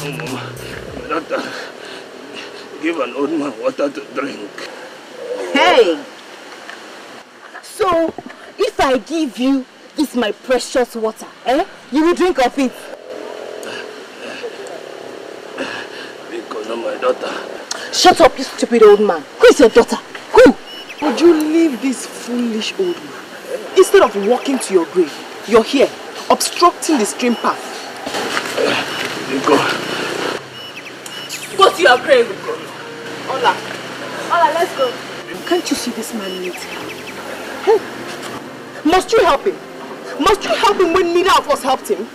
Doctor, give an old man water to drink. Hey! So, if I give you this my precious water, you will drink of it? Because of my daughter. Shut up, you stupid old man. Who is your daughter? Who? Would you leave this foolish old man? Instead of walking to your grave, you're here, obstructing the stream path. Go to your grave. Ola. Ola, let's go. Can't you see this man needs help? Hey. Must you help him? Must you help him when neither of us helped him?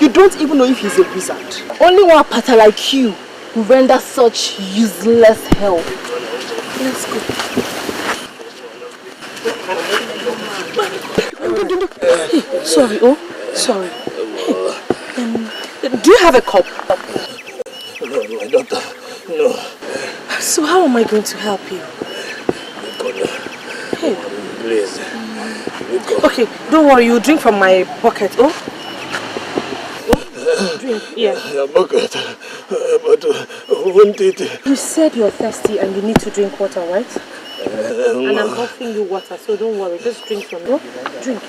You don't even know if he's a wizard. Only one pattern like you who render such useless help. Let's go. Sorry, sorry. Do you have a cup? No, my daughter, no. So how am I going to help you? Hey. Please. Okay, don't worry, you drink from my bucket, Drink, yeah. Your bucket, but won't it? You said you're thirsty and you need to drink water, right? And I'm offering you water, so don't worry, just drink from it. Drink.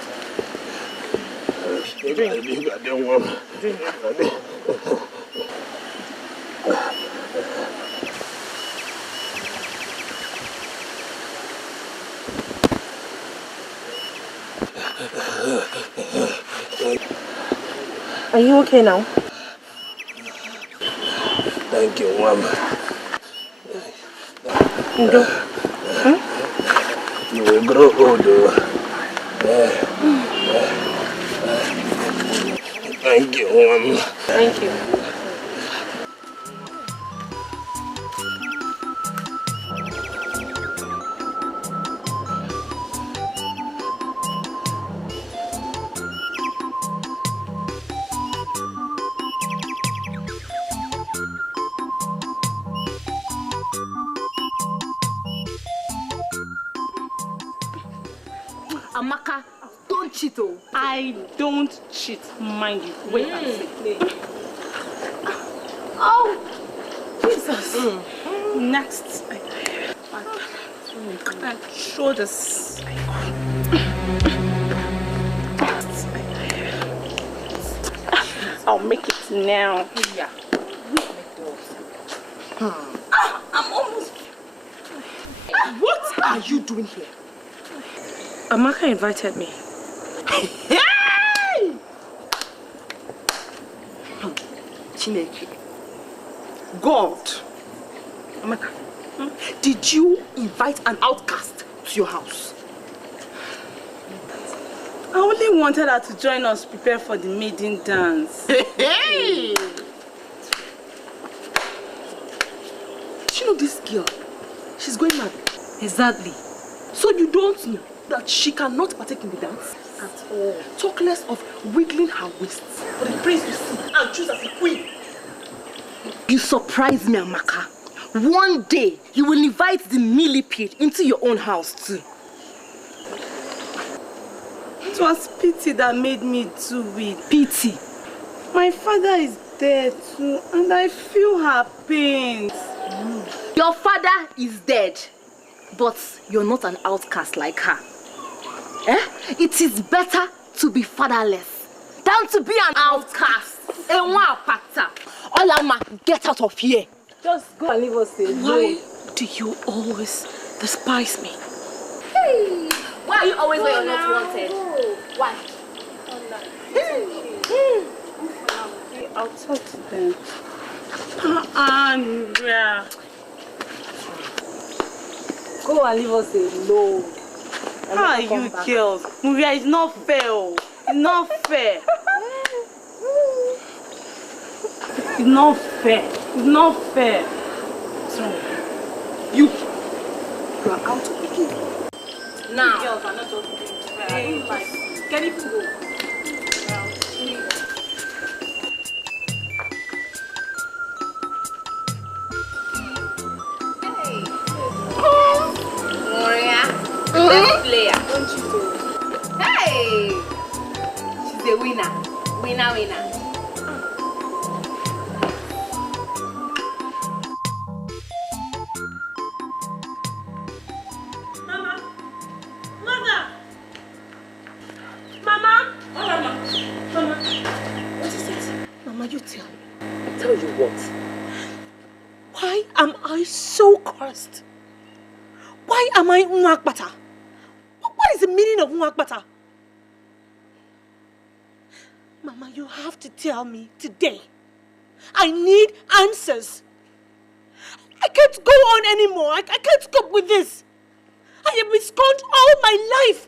Drink. Drink. Are you okay now? Thank you, Mom. Ndo. You will grow older. Thank you, Mom. Thank you. Amaka, don't cheat, I don't cheat, mind you. Wait and see. Oh, Jesus. Next. Shoulders. I'll make it now. Yeah. I'm almost. What are you doing here? Amaka invited me. Hey! Chineke. God. Amaka, did you invite an outcast to your house? I only wanted her to join us prepare for the maiden dance. Hey! You know this girl? She's going mad. Exactly. So you don't know that she cannot partake in the dance? At all. Talk less of wiggling her waists for the prince to see and choose as a queen. You surprise me, Amaka. One day, you will invite the millipede into your own house too. It was pity that made me do it. Pity? My father is dead too, and I feel her pains. Your father is dead, but you're not an outcast like her. It is better to be fatherless than to be an outcast. Olama, get out of here. Just go and leave us alone. Why do you always despise me? Hey! Why are you always where you're not wanted? Why? I'll talk to them. Andrea. Go and leave us alone. How are you girls? Muria, it's not fair. It's not fair. It's not fair. It's not fair. So, you are out of the game. Now. Girls are not talking to me. Can you go? Moria, best player. Don't you do? Hey! She's a winner. Winner. tell you what. Why am I so cursed? Why am I Nwakbata? What is the meaning of Nwakbata? Mama, you have to tell me today. I need answers. I can't go on anymore. I can't cope with this. I have been scorned all my life.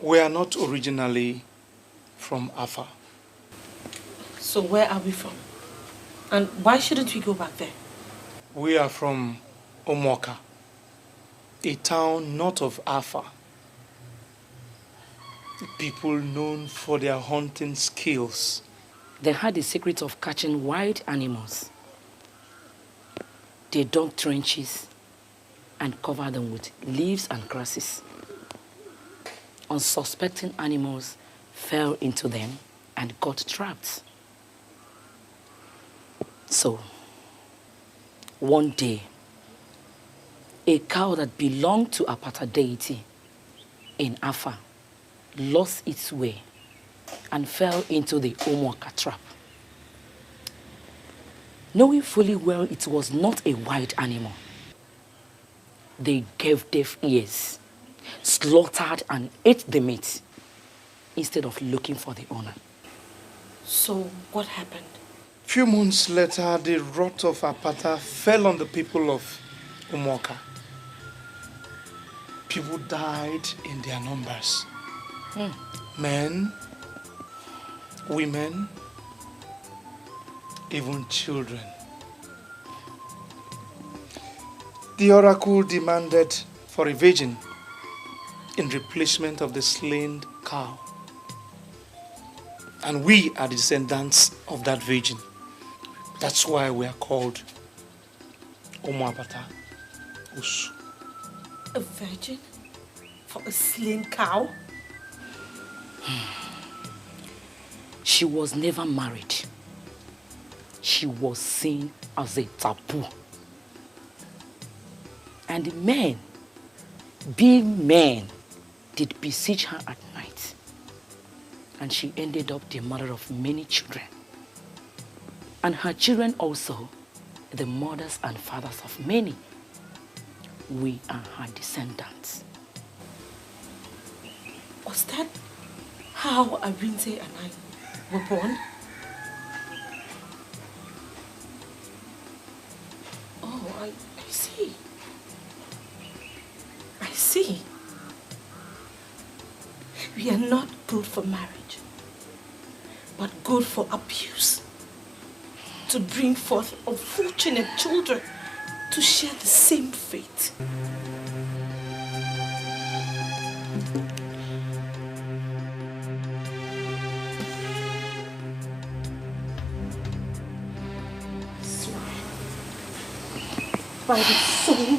We are not originally from Afa. So where are we from? And why shouldn't we go back there? We are from Omoka, a town north of Afa. People known for their hunting skills. They had the secret of catching wild animals. They dug trenches and covered them with leaves and grasses. Unsuspecting animals fell into them and got trapped. So, one day, a cow that belonged to a Apata deity in Afa lost its way and fell into the Omoka trap. Knowing fully well it was not a wild animal, they gave deaf ears, slaughtered and ate the meat instead of looking for the owner. So what happened? Few months later, the wrath of Apata fell on the people of Omoka. People died in their numbers. Men, women, even children. The oracle demanded for a virgin in replacement of the slain cow. And we are the descendants of that virgin. That's why we are called Omoapata Usu. A virgin? For a slain cow? She was never married. She was seen as a taboo. And the men, being men, did besiege her at night. And she ended up the mother of many children. And her children also, the mothers and fathers of many. We are her descendants. Was that how Arinte and I were born? Oh, I see. I see. We are not good for marriage, but good for abuse. To bring forth unfortunate children to share the same fate. I swear, by the soul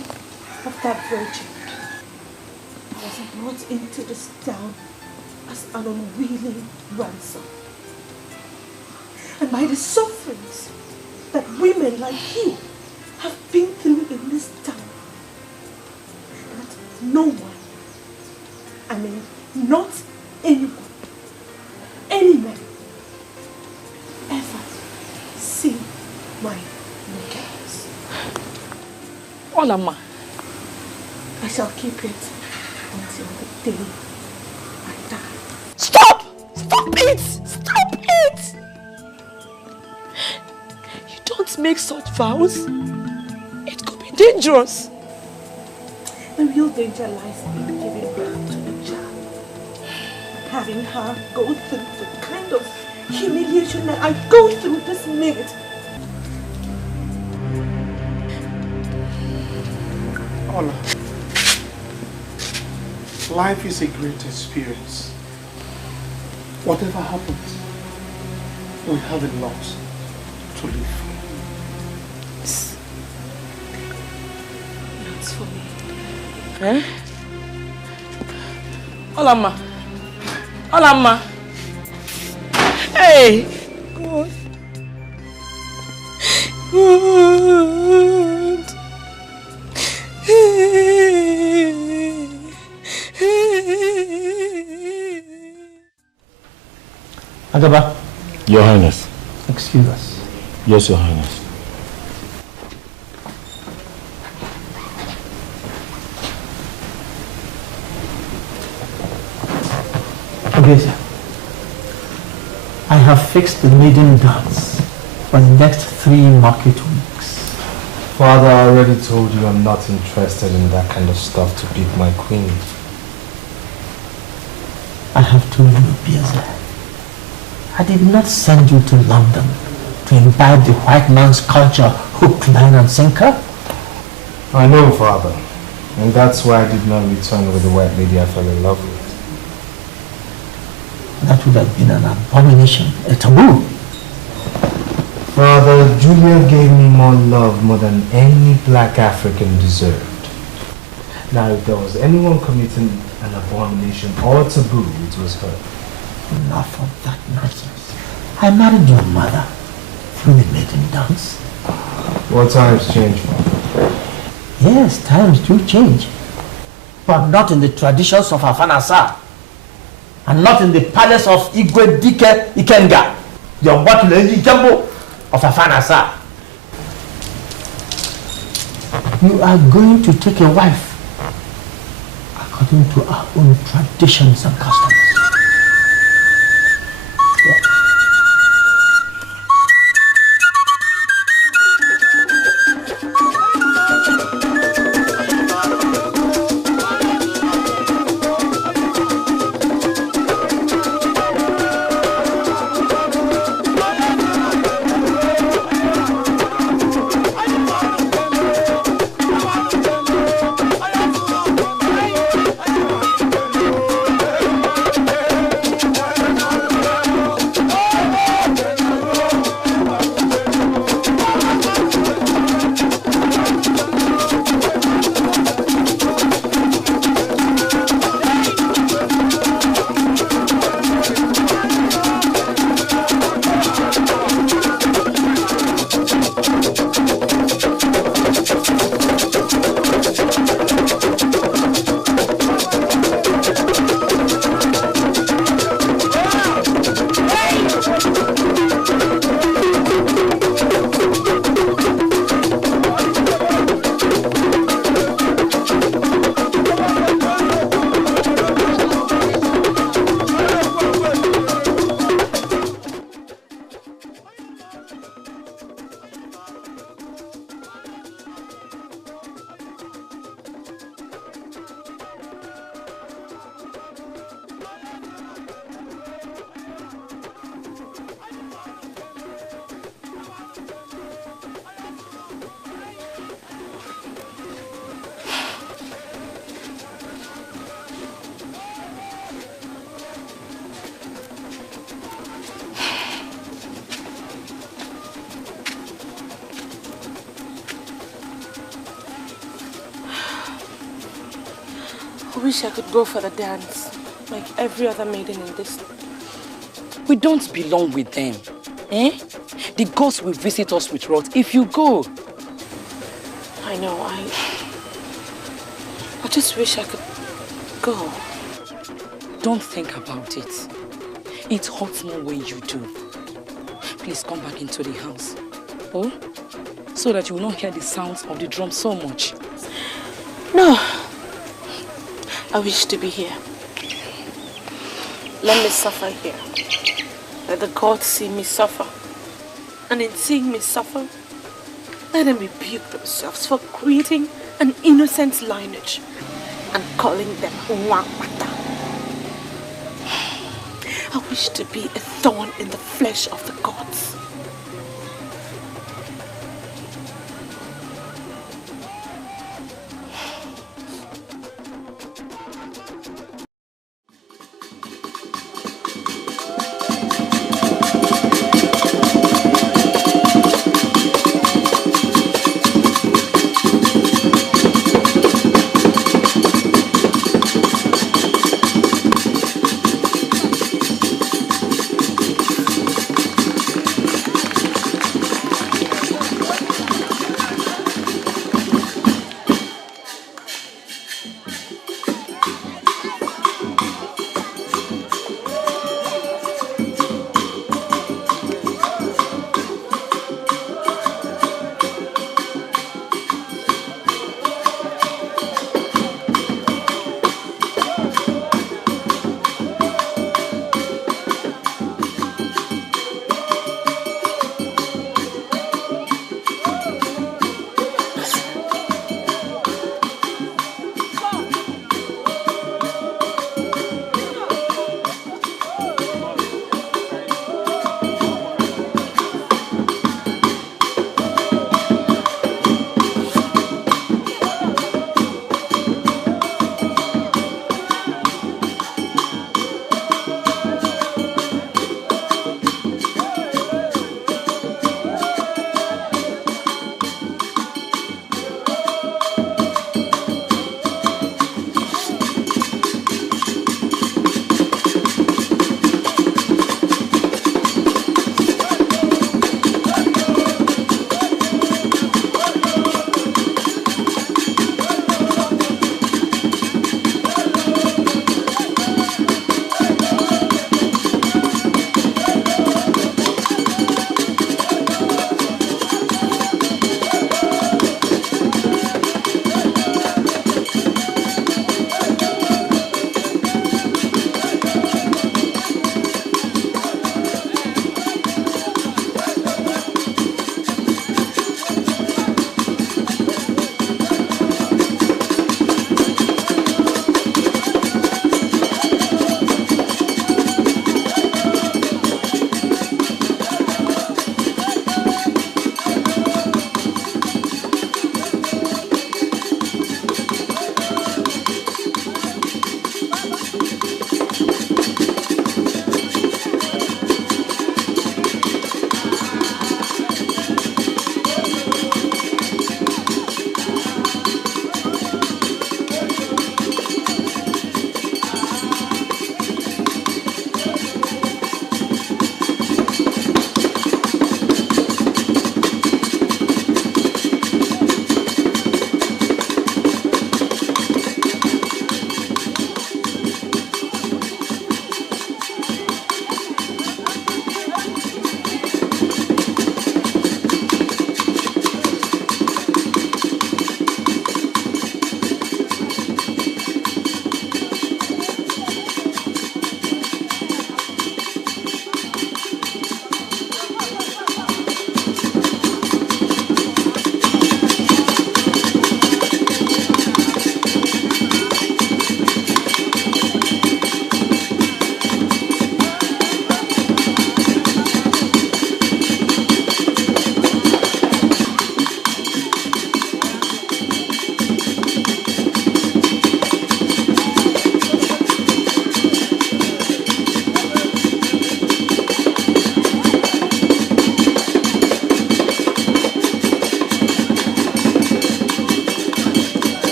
of that virgin, I was brought into this town as an unwilling ransom. And by the sufferings that women like you have been through in this town, that no one, I mean not anyone, any man, ever see my nakedness. Olama. I shall keep it until the day I die. Stop! Stop it! Stop it! You don't make such vows. It could be dangerous. The real danger lies in giving birth to a child. Having her go through the kind of humiliation that I go through this minute. Ola, life is a great experience. Whatever happens, we have a lot to live for. That's for me. Eh? Olama. Olama. Hey! God. God. Agaba. Your Highness. Excuse us. Yes, Your Highness. Okay, sir. I have fixed the maiden dance for the next 3 market weeks. Father, I already told you I'm not interested in that kind of stuff to pick my queen. I have told you, Biaza. I did not send you to London to imbibe the white man's culture, hook, line and sinker. I know, Father. And that's why I did not return with the white lady I fell in love with. That would have been an abomination, a taboo. Father, Julia gave me more love more than any black African deserved. Now, if there was anyone committing an abomination or taboo, it was her. Enough of that nonsense. I married your mother through the maiden dance. What times change, Father? Yes, times do change. But not in the traditions of Afanasa. And not in the palace of Igwe Dike Ikenga, the Obatule Ikembo of Afanasa. You are going to take a wife according to our own traditions and customs. I wish I could go for the dance, like every other maiden in this. We don't belong with them. Eh? The ghosts will visit us with wrath if you go. I know, I just wish I could go. Don't think about it. It hurts more when you do. Please come back into the house. Oh? So that you will not hear the sounds of the drum so much. No. I wish to be here. Let me suffer here. Let the gods see me suffer. And in seeing me suffer, let them rebuke themselves for creating an innocent lineage and calling them Wangmata. I wish to be a thorn in the flesh of the gods.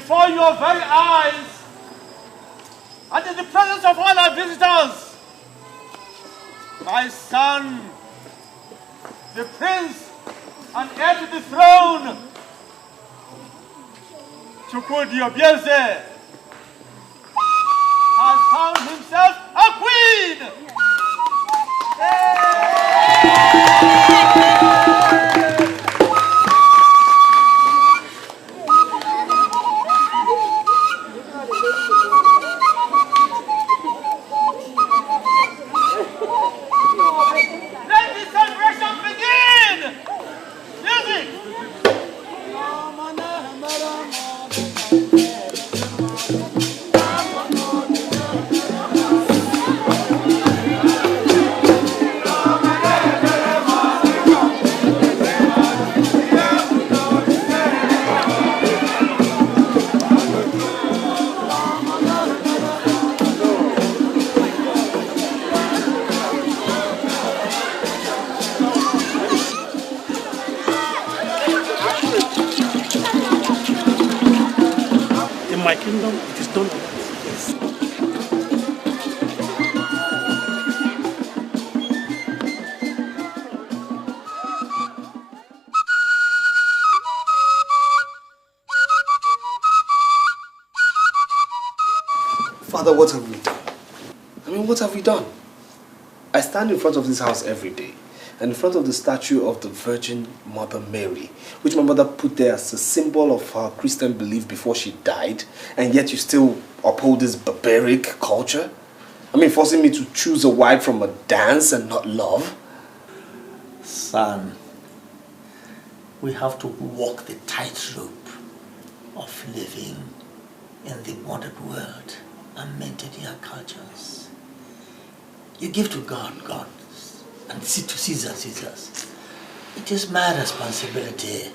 before your very eyes, and in the presence of all our visitors, my son, the prince and heir to the throne, Chukwuka, has found himself a queen! Let the celebration begin! Music! In my kingdom, it is done like that. Yes. Father, what have we done? I mean, what have we done? I stand in front of this house every day, and in front of the statue of the Virgin Mother Mary, which my mother put there as a symbol of her Christian belief before she died, and yet you still uphold this barbaric culture? I mean, forcing me to choose a wife from a dance and not love? Son, we have to walk the tightrope of living in the modern world and maintain our cultures. You give to God, God, and to Caesar, Caesars. It is my responsibility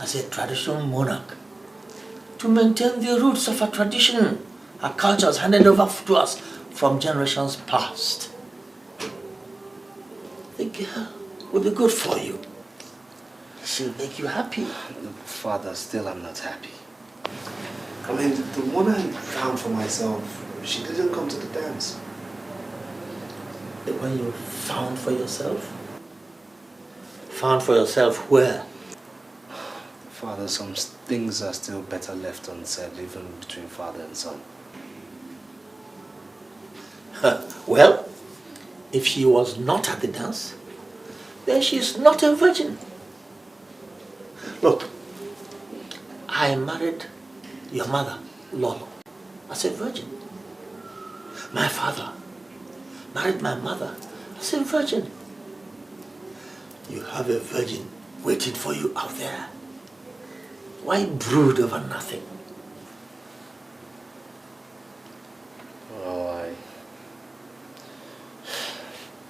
as a traditional monarch to maintain the roots of our tradition, our cultures handed over to us from generations past. The girl will be good for you. She'll make you happy. Father, still I'm not happy. I mean, the one I found for myself, she didn't come to the dance. The one you found for yourself? Found for yourself where? Father, some things are still better left unsaid, even between father and son. Well, if she was not at the dance, then she's not a virgin. Look, I married your mother, Lolo, as a virgin. My father married my mother as a virgin. You have a virgin waiting for you out there. Why brood over nothing? Oh,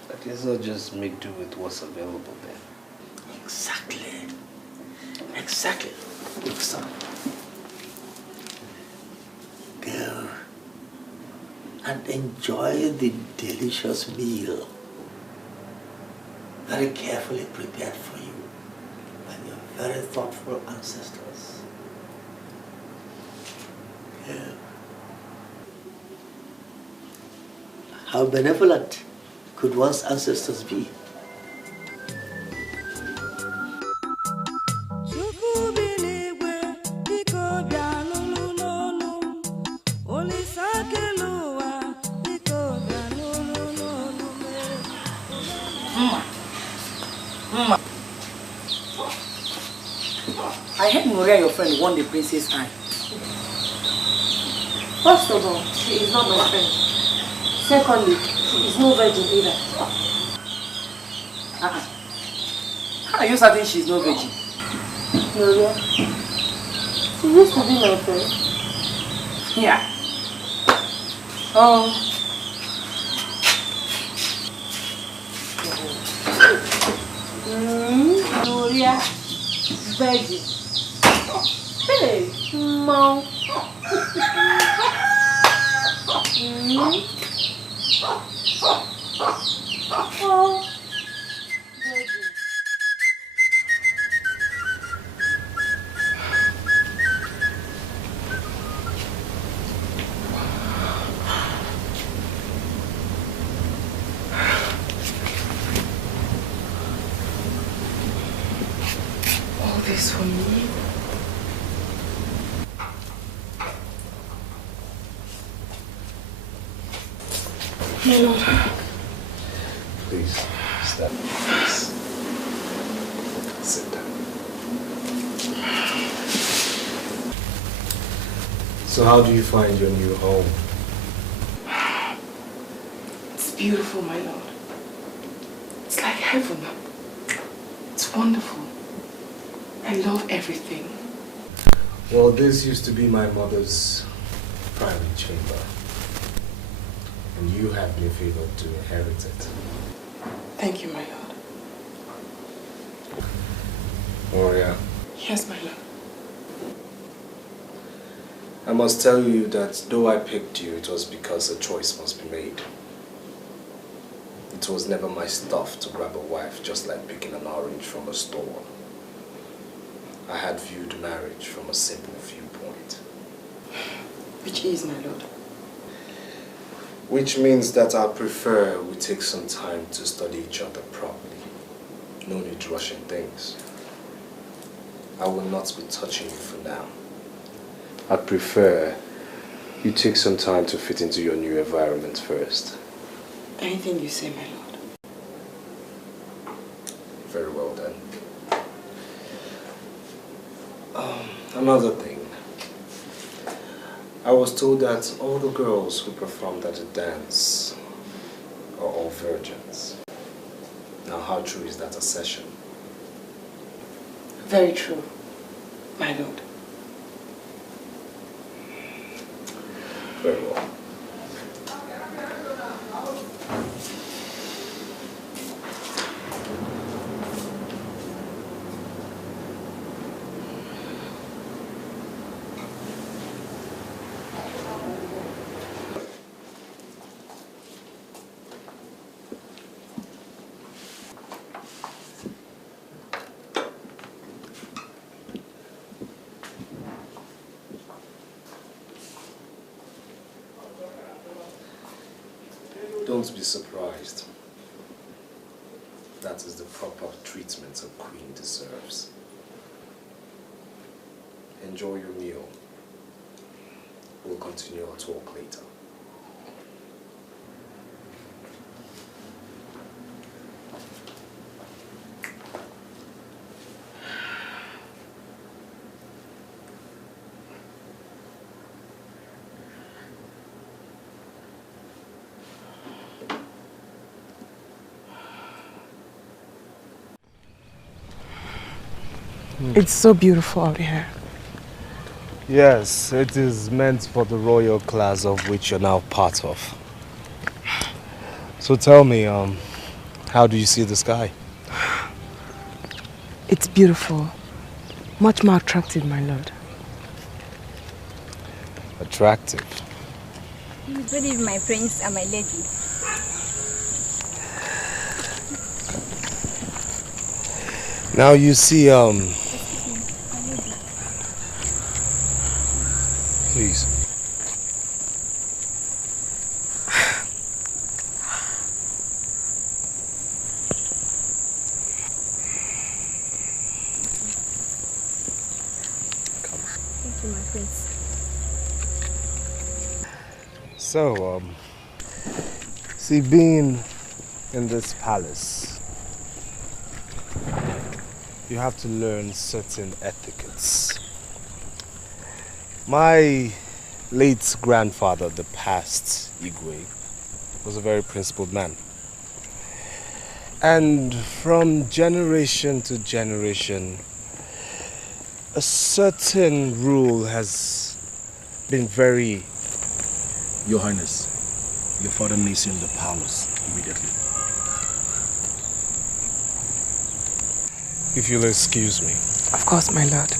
I guess I'll just make do with what's available then. Exactly. Exactly. Look, son. Go and enjoy the delicious meal very carefully prepared for you by your very thoughtful ancestors. Yeah. How benevolent could one's ancestors be? I heard Maria, your friend, won the princess eye. First of all, she is not my friend. Secondly, she is no virgin either. How are you certain she's no virgin? Maria, she used to be my friend. Yeah. Oh. Maria, virgin. Hey, mom. Oh. for me. My lord. Please, stand. Please. Sit down. So how do you find your new home? It's beautiful, my lord. It's like heaven. It's wonderful. I love everything. Well, this used to be my mother's private chamber. And you have been favored to inherit it. Thank you, my lord. Moria. Yes, my lord. I must tell you that though I picked you, it was because a choice must be made. It was never my stuff to grab a wife just like picking an orange from a store. I had viewed marriage from a simple viewpoint. Which is, my lord? Which means that I prefer we take some time to study each other properly. No need rushing things. I will not be touching you for now. I prefer you take some time to fit into your new environment first. Anything you say, my lord. Very well then. Another thing. I was told that all the girls who performed at the dance are all virgins. Now, how true is that assertion? Very true, my lord. Very well. Don't be surprised. That is the proper treatment a queen deserves. Enjoy your meal. We'll continue our talk later. It's so beautiful out here. Yes, it is meant for the royal class of which you're now part of. So tell me, how do you see the sky? It's beautiful. Much more attractive, my lord. Attractive? Good evening, my prince and my lady. Now you see, please. Thank you, my prince. So, see, being in this palace, you have to learn certain etiquettes. My late grandfather, the past Igwe, was a very principled man. And from generation to generation, a certain rule has been very... Your Highness, your father needs you in the palace immediately. If you'll excuse me. Of course, my lord.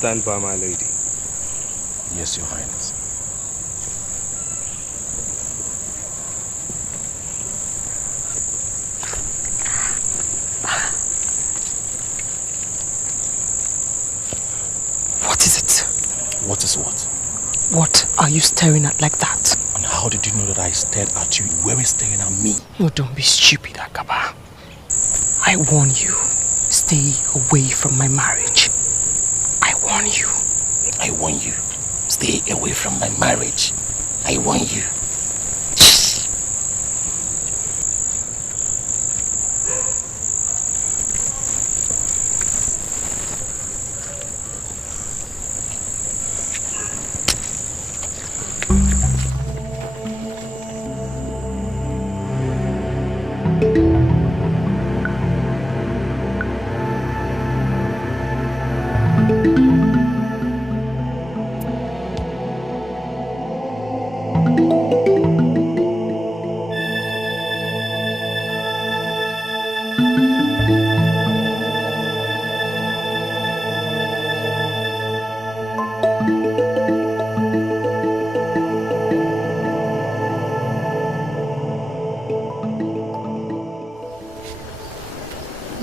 Stand by my lady. Yes, your Highness. What is it? What is what? What are you staring at like that? And how did you know that I stared at you? You were staring at me. Oh, don't be stupid, Akaba. I warn you, stay away from my marriage. I warn you. I warn you. Stay away from my marriage. I warn you.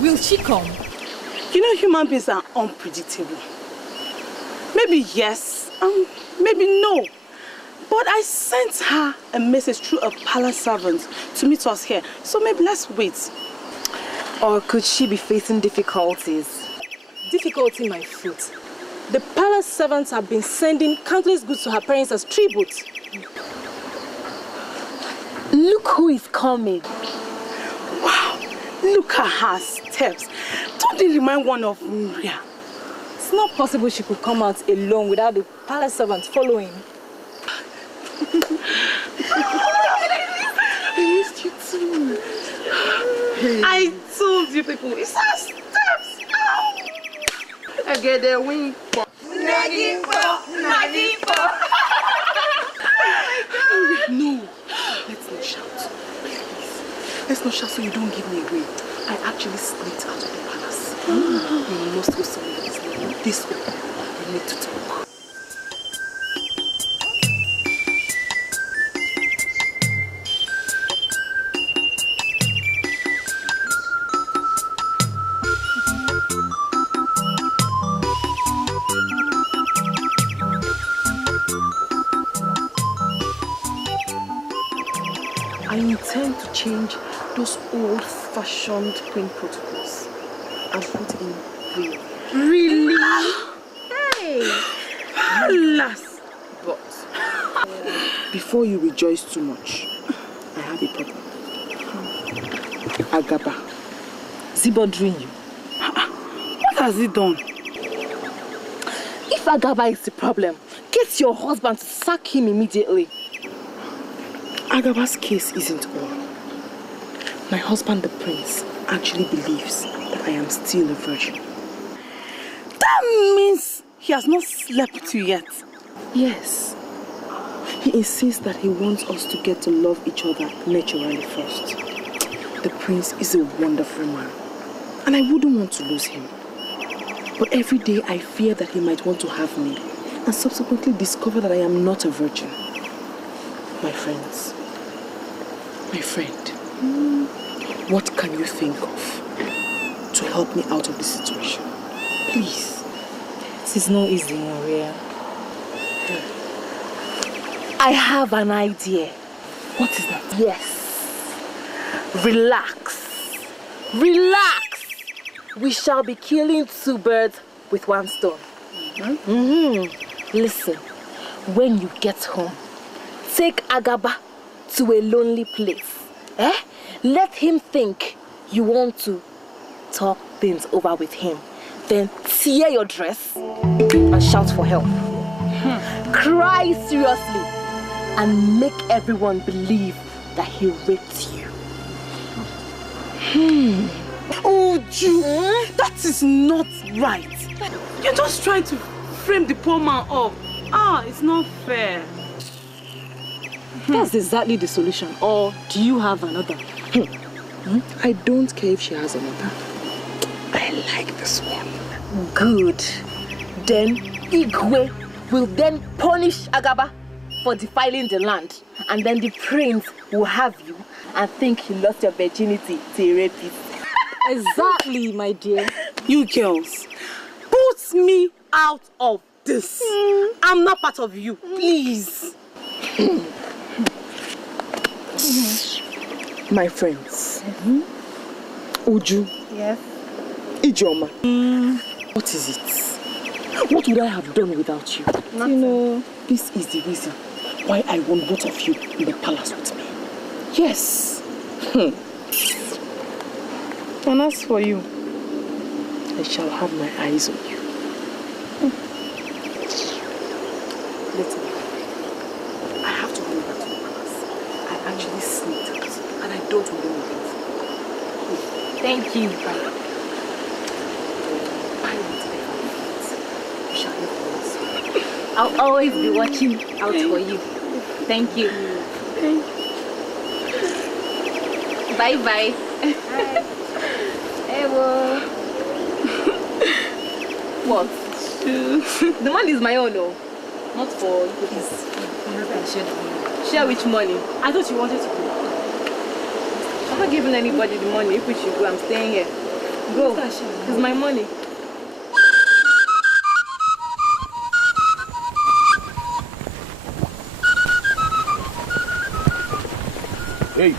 Will she come? You know, human beings are unpredictable. Maybe yes, maybe no. But I sent her a message through a palace servant to meet us here. So maybe let's wait. Or could she be facing difficulties? Difficulty, my foot. The palace servants have been sending countless goods to her parents as tribute. Look who is coming. Wow, look at her steps. Don't they remind one of Maria? It's not possible she could come out alone without the palace servants following. I missed you too. I told you people, it's her steps. I get the wing. No, let's not shout. Please. Let's not shout so you don't give me away. I actually slipped out of the palace. We must go somewhere that's not this open. We need to talk. I intend to change those old-fashioned queen protocols and put in real. Really? Hey! Alas! But before you rejoice too much, I have a problem. Agaba. Is he bothering you? What has he done? If Agaba is the problem, get your husband to sack him immediately. Agaba's case isn't all. My husband, the prince, actually believes that I am still a virgin. That means he has not slept with you yet. Yes. He insists that he wants us to get to love each other naturally first. The prince is a wonderful man, and I wouldn't want to lose him. But every day I fear that he might want to have me and subsequently discover that I am not a virgin. My friends, my friend, what can you think of to help me out of this situation? Please. This is not easy, Maria. I have an idea. What is that? Yes. Relax. Relax. We shall be killing two birds with one stone. Listen, when you get home, take Agaba to a lonely place. Let him think you want to talk things over with him. Then tear your dress and shout for help. Cry seriously and make everyone believe that he raped you. Oh, Ju, that is not right. You're just trying to frame the poor man up. It's not fair. That's exactly the solution. Or do you have another? I don't care if she has another. I like this one. Good. Then Igwe will then punish Agaba for defiling the land. And then the prince will have you and think he lost your virginity to a rapist. Exactly, my dear. You girls, put me out of this. I'm not part of you, please. My friends, Uju, Yes. Ijeoma, what is it? What would I have done without you? Nothing. You know, this is the reason why I want both of you in the palace with me. Yes. And as for you, I shall have my eyes on you. Listen, I have to go back to the palace. I actually sneaked out and I don't want to. Thank you. I'll always be watching out for you. Thank you. Bye bye. Ewo. What? The money is my own, though. Not for you. Share which money? I thought you wanted to go. I'm not giving anybody the money. If we should go, I'm staying here. Go. It's my money. Hey,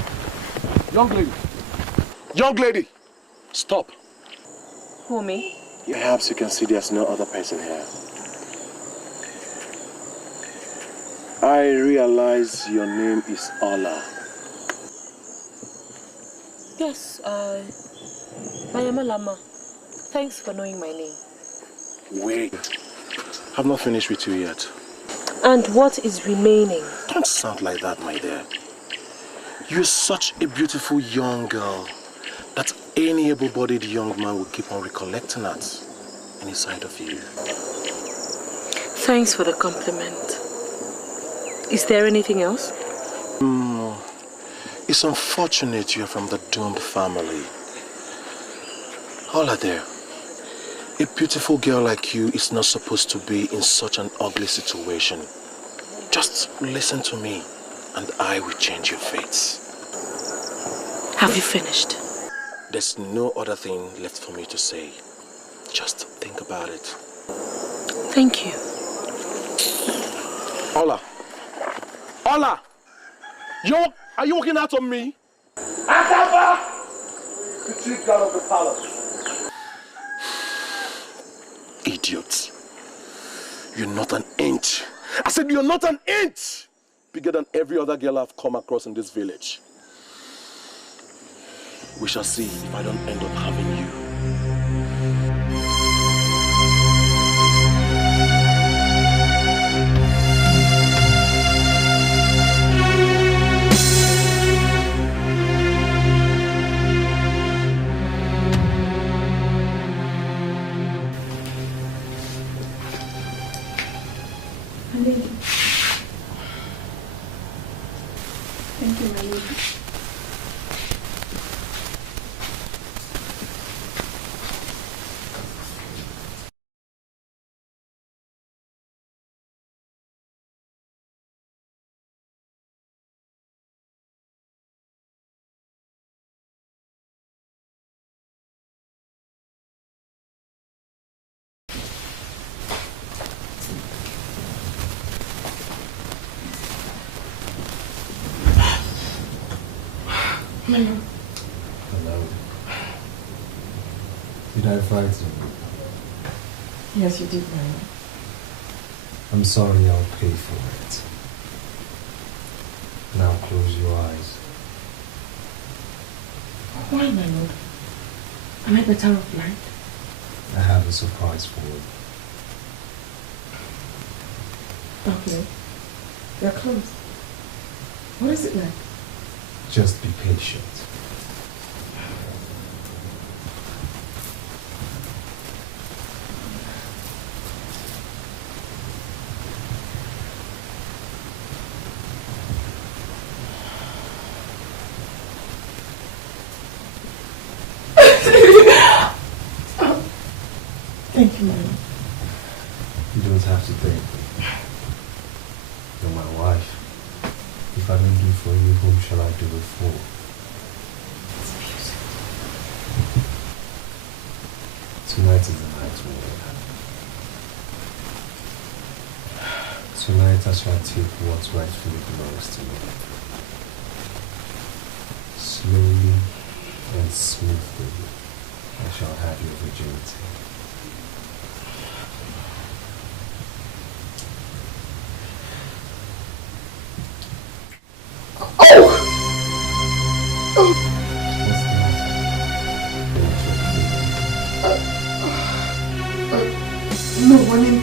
young lady. Young lady, stop. Who, me? Perhaps you can see there's no other person here. I realize your name is Ola. Yes, I am Lama. Thanks for knowing my name. Wait, I've not finished with you yet. And what is remaining? Don't sound like that, my dear. You're such a beautiful young girl that any able-bodied young man will keep on recollecting at any sight of you. Thanks for the compliment. Is there anything else? It's unfortunate you're from the doomed family. Hola there. A beautiful girl like you is not supposed to be in such an ugly situation. Just listen to me and I will change your fates. Have you finished? There's no other thing left for me to say. Just think about it. Thank you. Ola! Ola! Are you walking out on me? Akaba! The chief guard of the palace. Idiot. You're not an inch. I said you're not an inch bigger than every other girl I've come across in this village. We shall see if I don't end up having you. Thank you, my lady. Hello. Did I frighten you? Yes, you did, Mama. I'm sorry, I'll pay for it. Now close your eyes. Why, my lord? Am I better off blind? I have a surprise for you. Okay. They're closed. What is it like? Just be patient. Thank you, Mama. You don't have to thank me. You're my wife. If I don't do for you, whom shall I do it for? Tonight is the night we will have. Tonight I shall take what rightfully belongs to me. Slowly and smoothly. I shall have your virginity. No, I mean,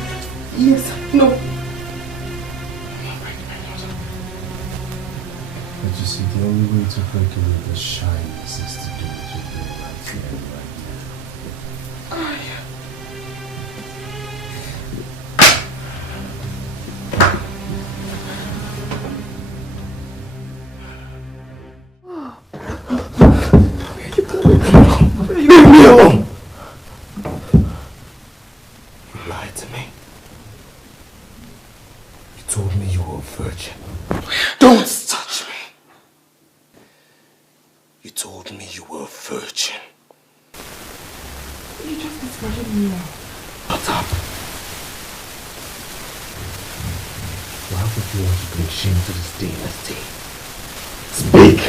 yes, no. But you see, the only way to break away the shyness is to do it with me right here and right Leave me alone! You lied to me. You told me you were a virgin. Don't touch me! You told me you were a virgin. You just discouraged me now. Shut up! Why would you want to bring shame to this dynasty? Speak!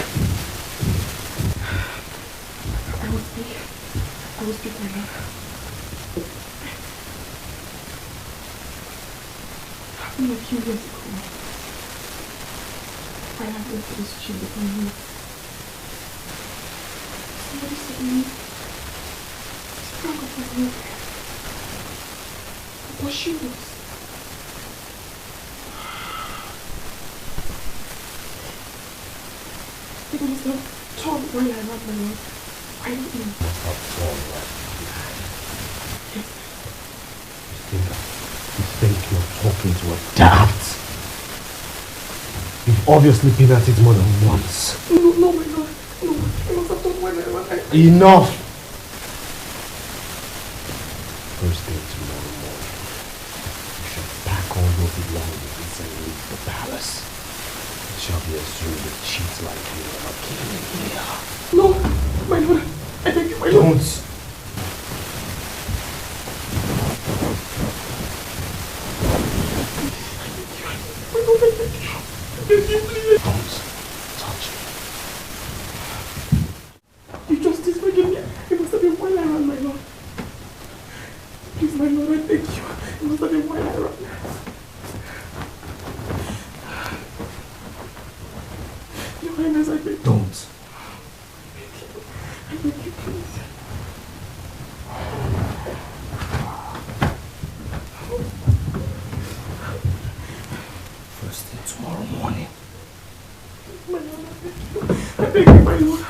I will speak, my love. A few years ago, I had went to this gym with my mom. Somebody suddenly sprang up my room. But she was. It was the tall boy I ran my love. I don't know. Not all right. Yes. You think you're talking to a dart? You've obviously been at it more than once. No, my lord. No, I must have done when I ran. Enough! First thing tomorrow morning, you shall pack all your belongings and leave the palace. It shall be assumed that cheats like you never came in here. No, my lord. I beg you, my lord. Don't! Don't touch me. You just disregarded me. It must have been while I ran, my lord. Please, my lord, I beg you. It must have been while I ran. Your Highness, I beg you. Don't. I beg you, please. First thing tomorrow morning. My lord, I beg you, my lord.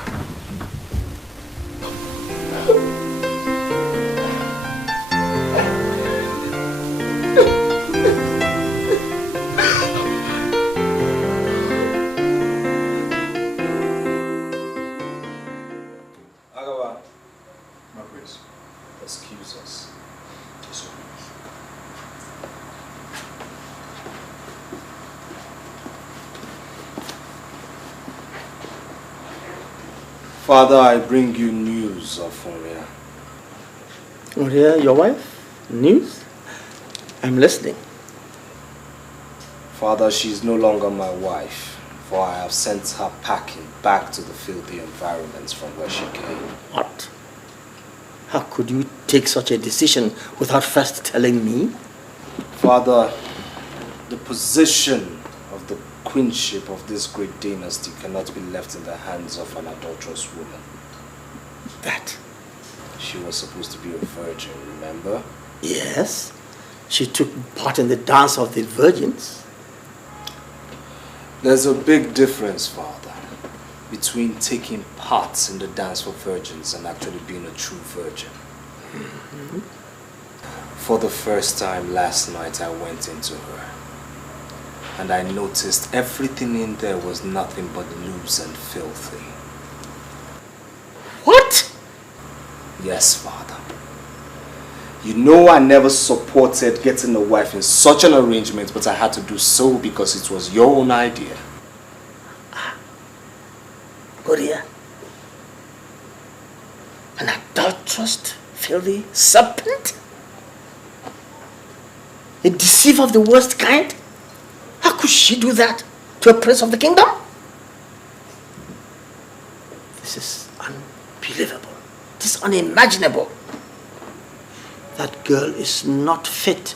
Agawa, my prince, excuse us. Yes, sir. Father, I bring you news of Oria. Oria, your wife? News? I'm listening. Father, she is no longer my wife, for I have sent her packing back to the filthy environments from where she came. What? How could you take such a decision without first telling me? Father, the position of the queenship of this great dynasty cannot be left in the hands of an adulterous woman. That? She was supposed to be a virgin, remember? Yes. She took part in the dance of the virgins. There's a big difference, Father, between taking part in the dance for virgins and actually being a true virgin. Mm-hmm. For the first time last night, I went into her. And I noticed everything in there was nothing but loose and filthy. What? Yes, Father. You know I never supported getting a wife in such an arrangement, but I had to do so because it was your own idea. Oria, an adulterous, filthy serpent? A deceiver of the worst kind? How could she do that to a prince of the kingdom? This is unbelievable. It is unimaginable. That girl is not fit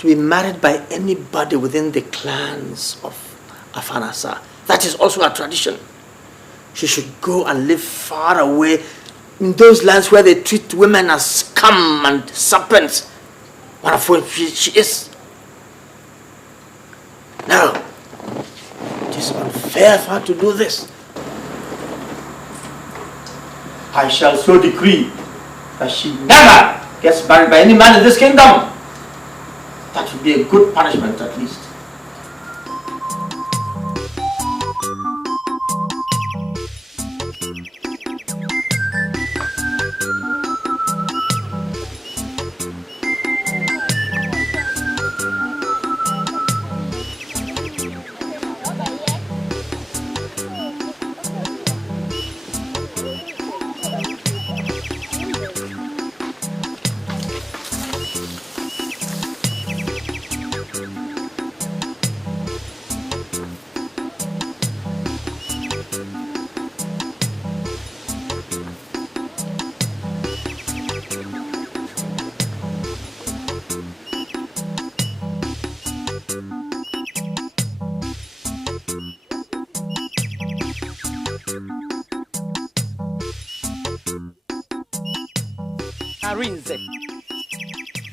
to be married by anybody within the clans of Afanasa. That is also a tradition. She should go and live far away in those lands where they treat women as scum and serpents, one of whom she is. No, it is unfair for her to do this. I shall so decree that she never gets married by any man in this kingdom. That would be a good punishment at least.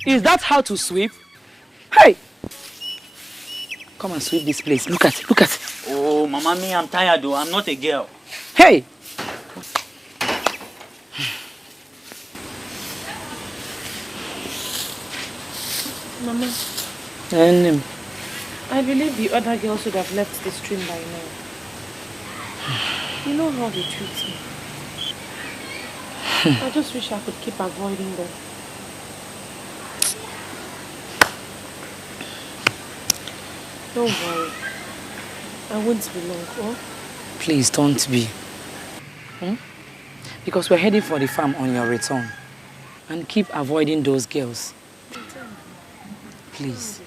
Is that how to sweep? Hey! Come and sweep this place. Look at it, look at it. Oh, Mama, me, I'm tired though. I'm not a girl. Hey! Mama, I believe the other girls should have left the stream by now. You know how they treat me. I just wish I could keep avoiding them. Don't worry. I won't be long, oh? Please don't be. Because we're heading for the farm on your return. And keep avoiding those girls. Please.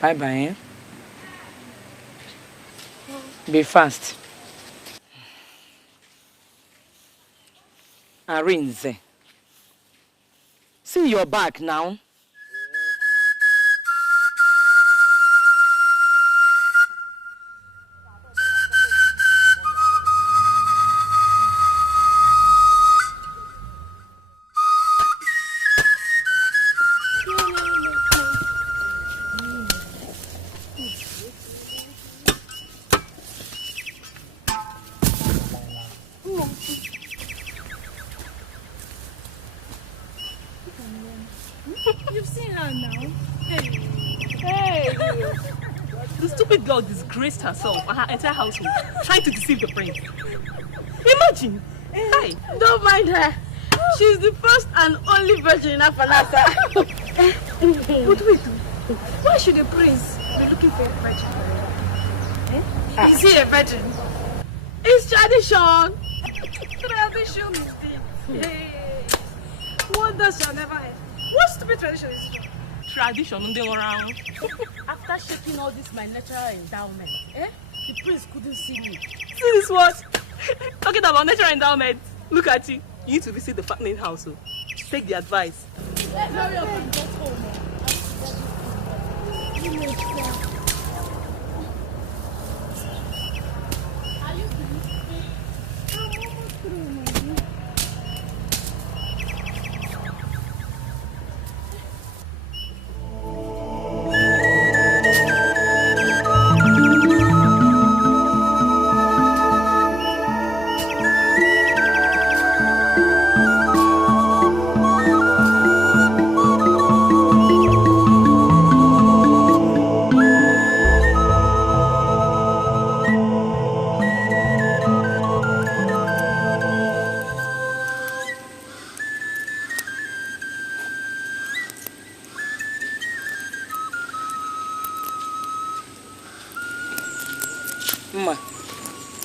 Bye-bye, eh? Be fast. Arinze. See your back now. You've seen her now. Hey. The stupid girl disgraced herself and her entire household, trying to deceive the prince. Imagine! Hey! Don't mind her. She's the first and only virgin in Afanasa. But wait, why should the prince be looking for a virgin? Is he a virgin? It's tradition. Tradition is this. Hey. Wonders shall never end. What stupid tradition is this? Tradition around. After shaking all this my natural endowment, the prince couldn't see me. See this what? Talking about natural endowment. Look at you. You need to visit the fattening house. So. Take the advice. Hurry up and get home. Are you finished? I'm almost through, my dear.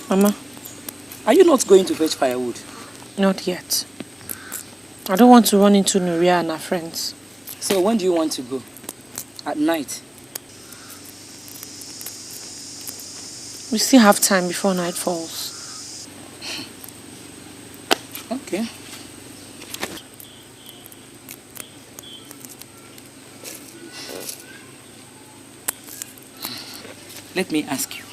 Mama, are you not going to fetch firewood? Not yet. I don't want to run into Nuria and her friends. So when do you want to go? At night? We still have time before night falls. Okay. Let me ask you.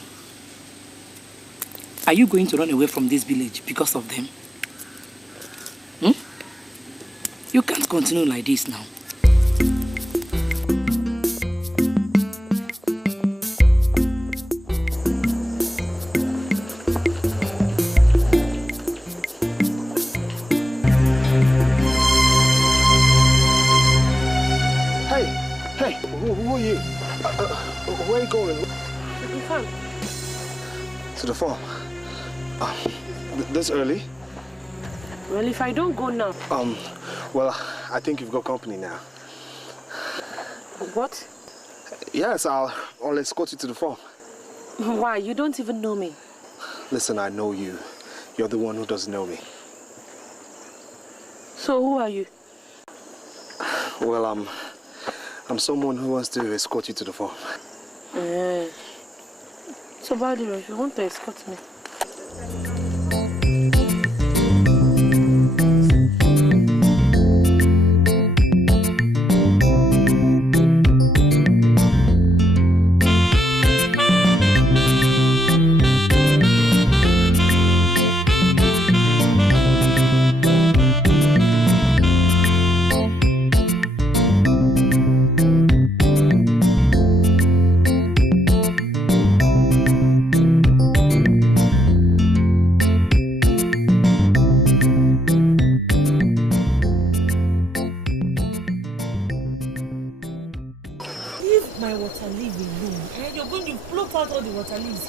Are you going to run away from this village because of them? You can't continue like this now. Hey, who are you? Where are you going? To the farm. To the farm? This early? Well, if I don't go now. Well, I think you've got company now. What? Yes, I'll escort you to the farm. Why? You don't even know me. Listen, I know you. You're the one who doesn't know me. So who are you? Well, I'm someone who wants to escort you to the farm. So, Badi, if you want to escort me.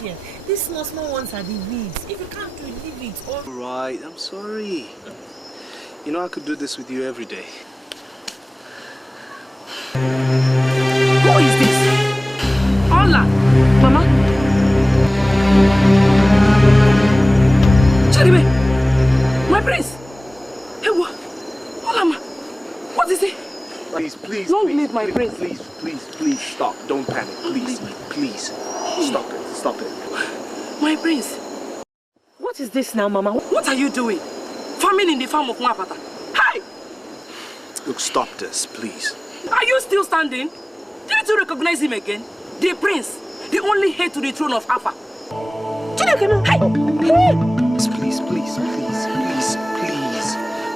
Here. These small ones are the weeds. If you can't do it, leave it. Alright, I'm sorry. You know I could do this with you every day. Who is this? Hola, Mama. Charibe, my prince. Hey, what? Hola, Ma. What is it? Please, don't leave my prince. Please, stop. Don't panic. Please. Stop it. Stop it. My prince. What is this now, Mama? What are you doing? Farming in the farm of Mwapata. Hi! Look, stop this, please. Are you still standing? Didn't you recognize him again? The prince, the only heir to the throne of Afa.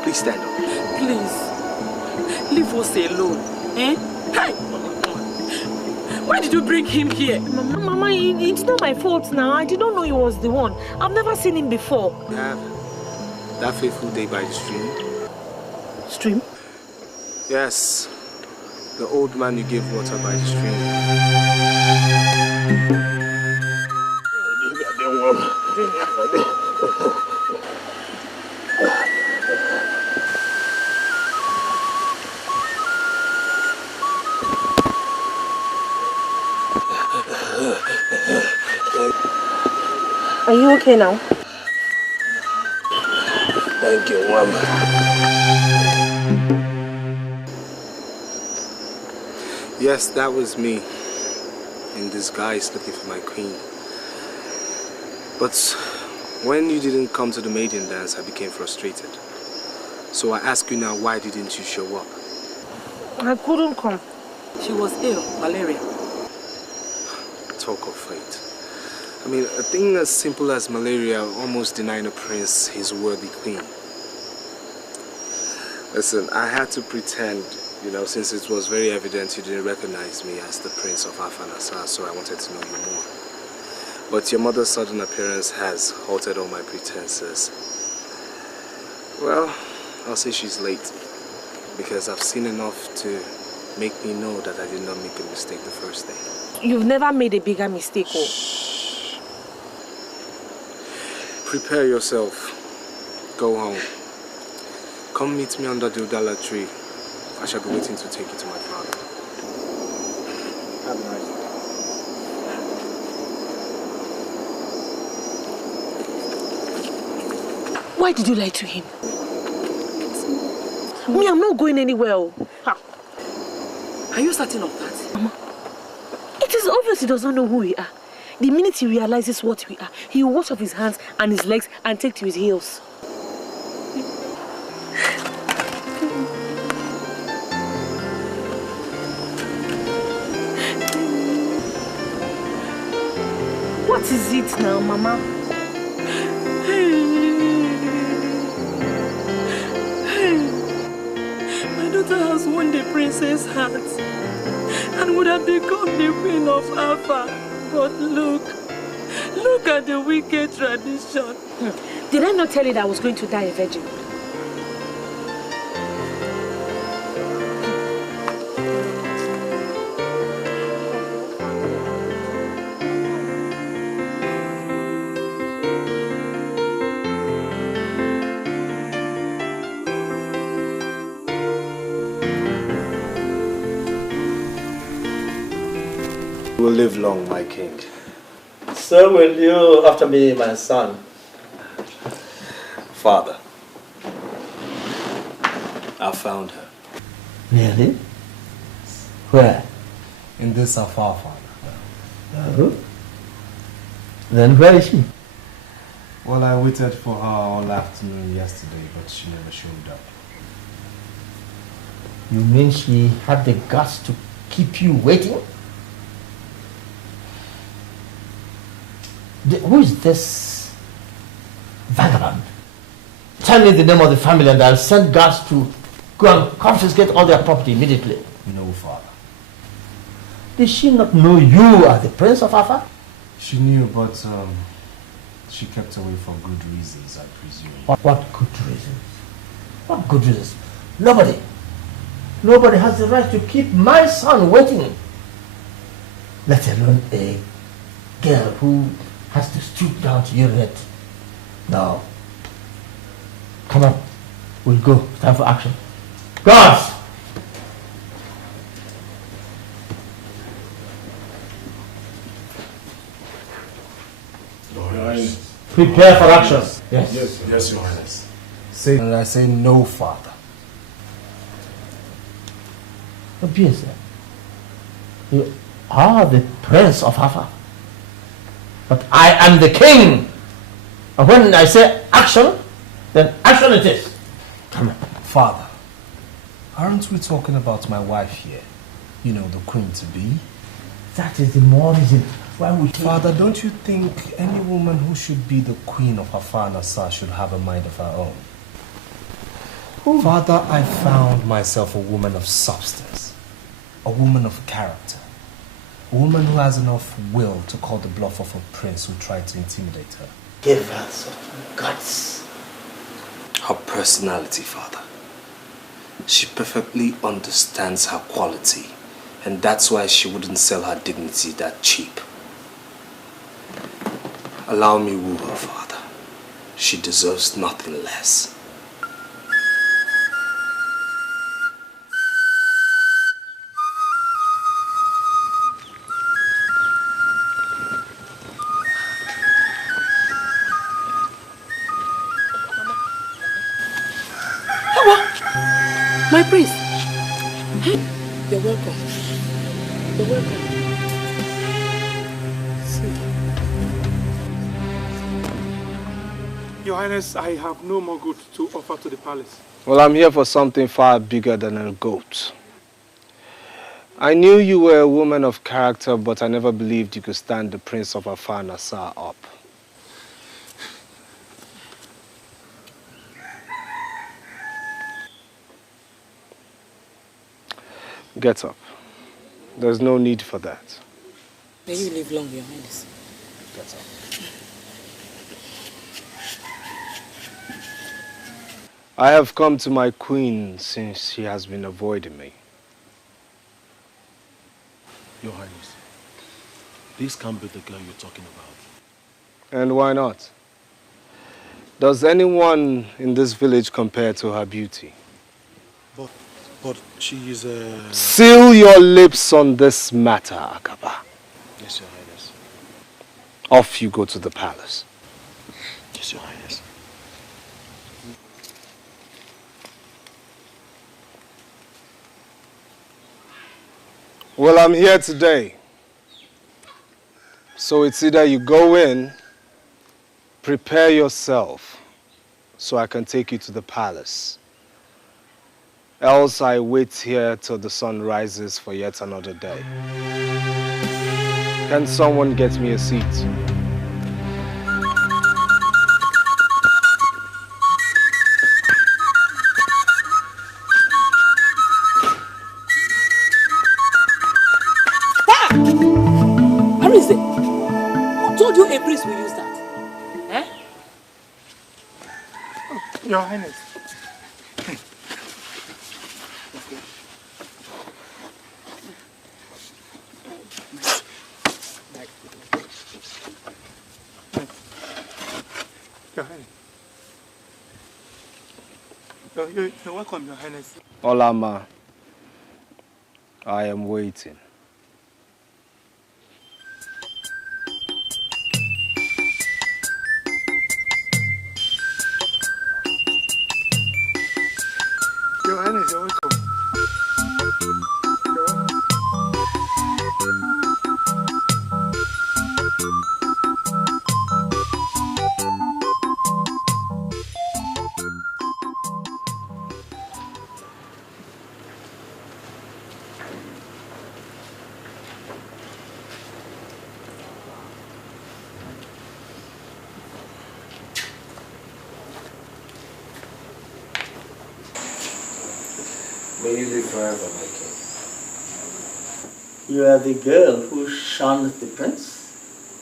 Please stand up. Please, leave us alone. Eh? Hey! Why did you bring him here? Mama, it's not my fault now. I didn't know he was the one. I've never seen him before. Yeah. That fateful day by the stream. Stream? Yes. The old man you gave water by the stream. Are you okay now? Thank you, Mama. Yes, that was me, in disguise looking for my queen. But when you didn't come to the maiden dance, I became frustrated. So I ask you now, why didn't you show up? I couldn't come. She was ill, malaria. Talk of fate. I mean, a thing as simple as malaria almost denying a prince his worthy queen. Listen, I had to pretend, you know, since it was very evident you didn't recognize me as the prince of Afanasa, so I wanted to know you more. But your mother's sudden appearance has altered all my pretenses. Well, I'll say she's late, because I've seen enough to make me know that I did not make a mistake the first day. You've never made a bigger mistake, oh. Prepare yourself. Go home. Come meet me under the Udala tree. I shall be waiting to take you to my father. Have a nice day. Why did you lie to him? Me, I'm not going anywhere. Are you certain of that? Mama, it is obvious he does not know who we are. The minute he realizes what we are, he will wash off his hands and his legs and take to his heels. is it now, Mama? My daughter has won the princess' heart and would have become the queen of Alpha. But look at the wicked tradition. Did I not tell you that I was going to die a virgin? You will live long, my king. So will you after me, my son. Father, I found her. Really? Where? In this afar, Father. Then where is she? Well, I waited for her all afternoon yesterday, but she never showed up. You mean she had the guts to keep you waiting? Who is this vagabond? Tell me the name of the family and I'll send guards to go and confiscate all their property immediately. No, Father. Did she not know you are the Prince of Alpha? She knew, but she kept away for good reasons, I presume. What good reasons? What good reasons? Nobody has the right to keep my son waiting. Let alone a girl who has to stoop down to urinate. No. Come on. We'll go. Time for action. Guards! Prepare for action. Yes. Yes, Your Highness. Say, and I say no, Father. Obvious. You are the Prince of Alpha. But I am the king. And when I say action, then action it is. Come on. Father, aren't we talking about my wife here? You know, the queen to be? That is the more reason why we... Father, don't you think any woman who should be the queen of her father should have a mind of her own? Ooh. Father, I found myself a woman of substance, a woman of character, a woman who has enough will to call the bluff of a prince who tried to intimidate her. Give her some guts. Her personality, Father. She perfectly understands her quality, and that's why she wouldn't sell her dignity that cheap. Allow me woo her, Father. She deserves nothing less. My prince. You're welcome. You're welcome. Your Highness, I have no more goods to offer to the palace. Well, I'm here for something far bigger than a goat. I knew you were a woman of character, but I never believed you could stand the Prince of Afar Nassar up. Get up. There's no need for that. May you live long, Your Highness. Get up. I have come to my queen since she has been avoiding me. Your Highness, this can't be the girl you're talking about. And why not? Does anyone in this village compare to her beauty? But she is a... Seal your lips on this matter, Akaba. Yes, Your Highness. Off you go to the palace. Yes, Your Highness. Well, I'm here today. So it's either you go in, prepare yourself, so I can take you to the palace. Else I wait here till the sun rises for yet another day. Can someone get me a seat? told you a priest will use that. Eh? Oh, Your Highness. Your Highness. You're welcome, Your Highness. Olama, I am waiting. Your Highness, you're welcome. May you live forever, my king. You are the girl who shunned the prince?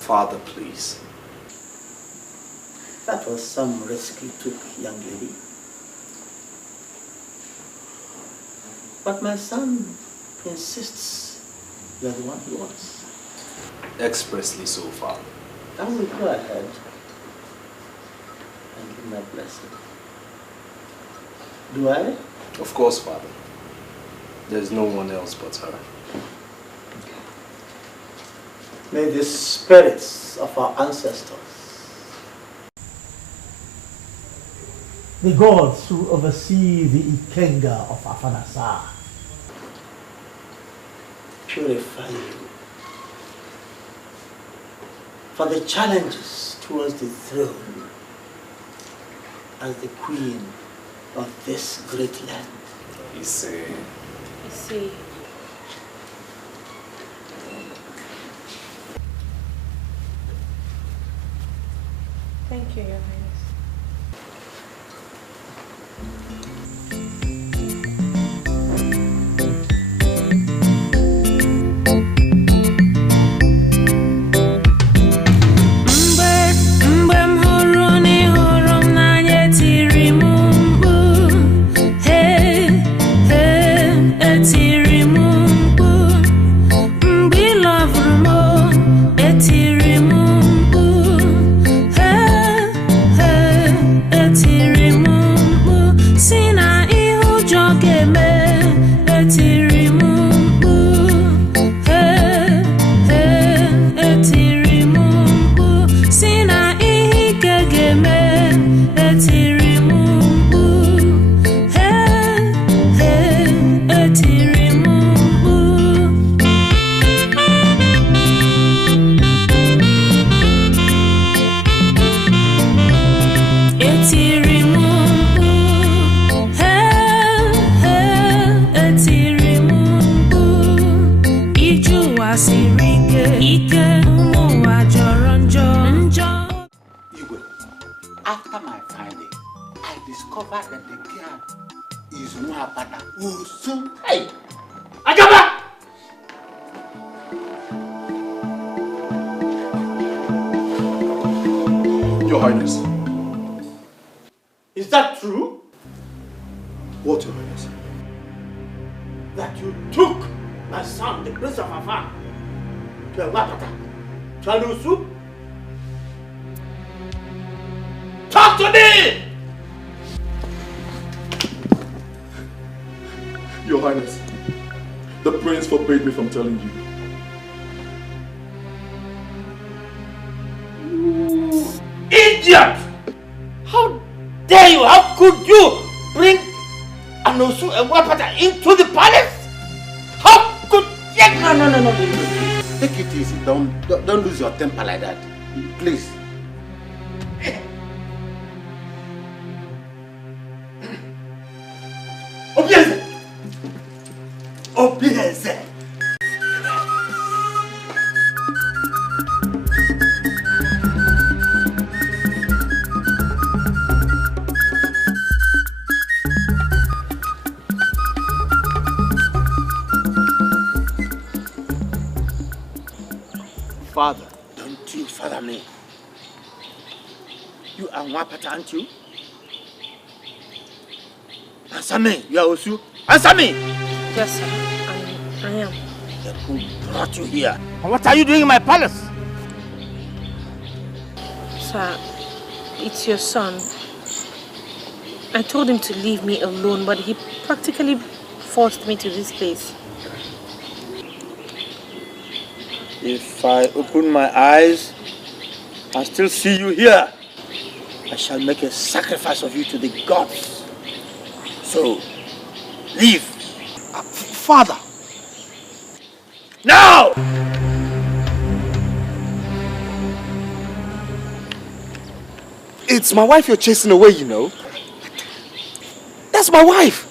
Father, please. That was some risk you took, young lady. But my son insists you are the one he wants. Expressly so, Father. I will go ahead and give my blessing. Do I? Of course, Father. There's no one else but her. May the spirits of our ancestors, the gods who oversee the Ikenga of Afanasa, purify you for the challenges towards the throne as the queen of this great land. You see. Thank you, Your Highness. After my finding, I discovered that the girl is Nwabana Usu. Hey! Agaba! Your Highness. Is that true? What, Your Highness? That you took my son, the Prince of Afar, to Nwabana, to Alusu? Talk to me! Your Highness, the prince forbade me from telling you. You idiot! How dare you? How could you bring Anosu and Wapata into the palace? How could you? No. Take it easy. Don't lose your temper like that. Please. Obieze! Obieze! Father, don't you father me? You are Nwapata, aren't you? Answer me, you are Osu. Answer me! Yes, sir. I am. Then who brought you here? And what are you doing in my palace? Sir, it's your son. I told him to leave me alone, but he practically forced me to this place. If I open my eyes and still see you here, I shall make a sacrifice of you to the gods. So, leave. Father! Now! It's my wife you're chasing away, you know. That's my wife!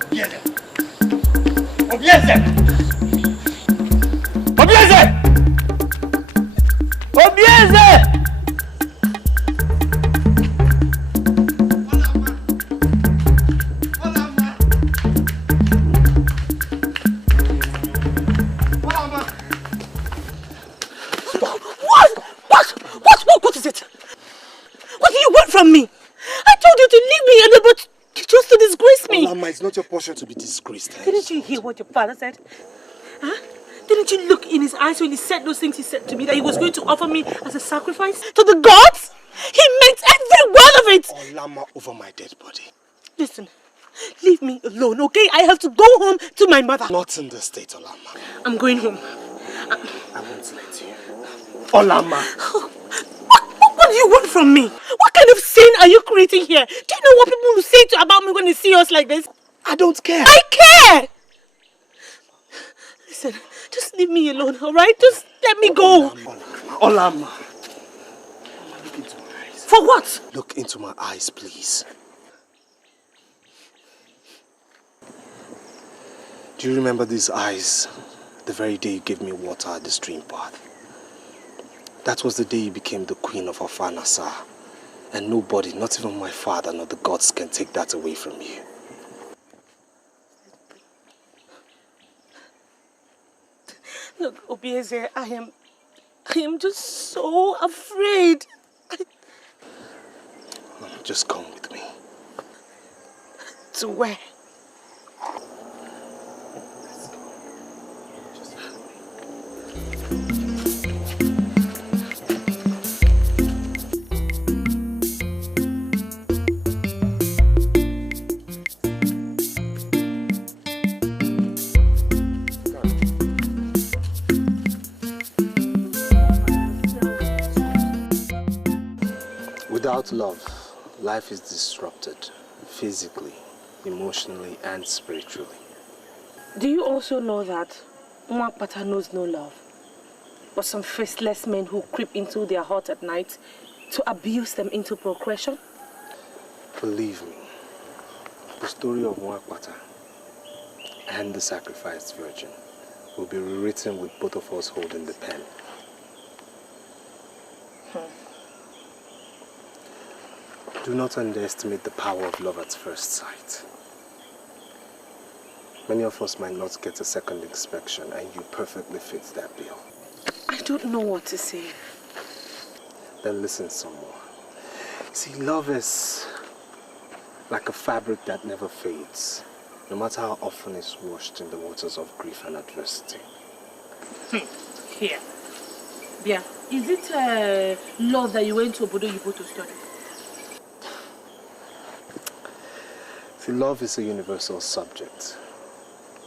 Obieze! Obieze! Obieze! Obieze! What is it? What do you want from me? I told you to leave me, but you chose to disgrace me. Olama, it's not your portion to be disgraced. Didn't you hear what your father said? Huh? Didn't you look in his eyes when he said those things he said to me, that he was going to offer me as a sacrifice to the gods? He meant every word of it. Olama over my dead body. Listen, leave me alone, okay? I have to go home to my mother. Not in this state, Olama. I'm going home. I won't let you. Olama. What do you want from me? What kind of scene are you creating here? Do you know what people will say about me when they see us like this? I don't care. I care! Listen, just leave me alone, alright? Just let me go. Olama. Look into my eyes. For what? Look into my eyes, please. Do you remember these eyes the very day you gave me water at the stream path? That was the day you became the queen of Afanasa. And nobody, not even my father nor the gods, can take that away from you. Look, Obieze, I am just so afraid. Just come with me. To where? Without love, life is disrupted, physically, emotionally, and spiritually. Do you also know that Nwapata knows no love, but some faceless men who creep into their heart at night to abuse them into procreation? Believe me, the story of Nwapata and the sacrificed virgin will be rewritten with both of us holding the pen. Do not underestimate the power of love at first sight. Many of us might not get a second inspection, and you perfectly fit that bill. I don't know what to say. Then listen some more. See, love is like a fabric that never fades, no matter how often it's washed in the waters of grief and adversity. Here. Yeah. Is it love that you went to Obodo Yibo to study? See, love is a universal subject.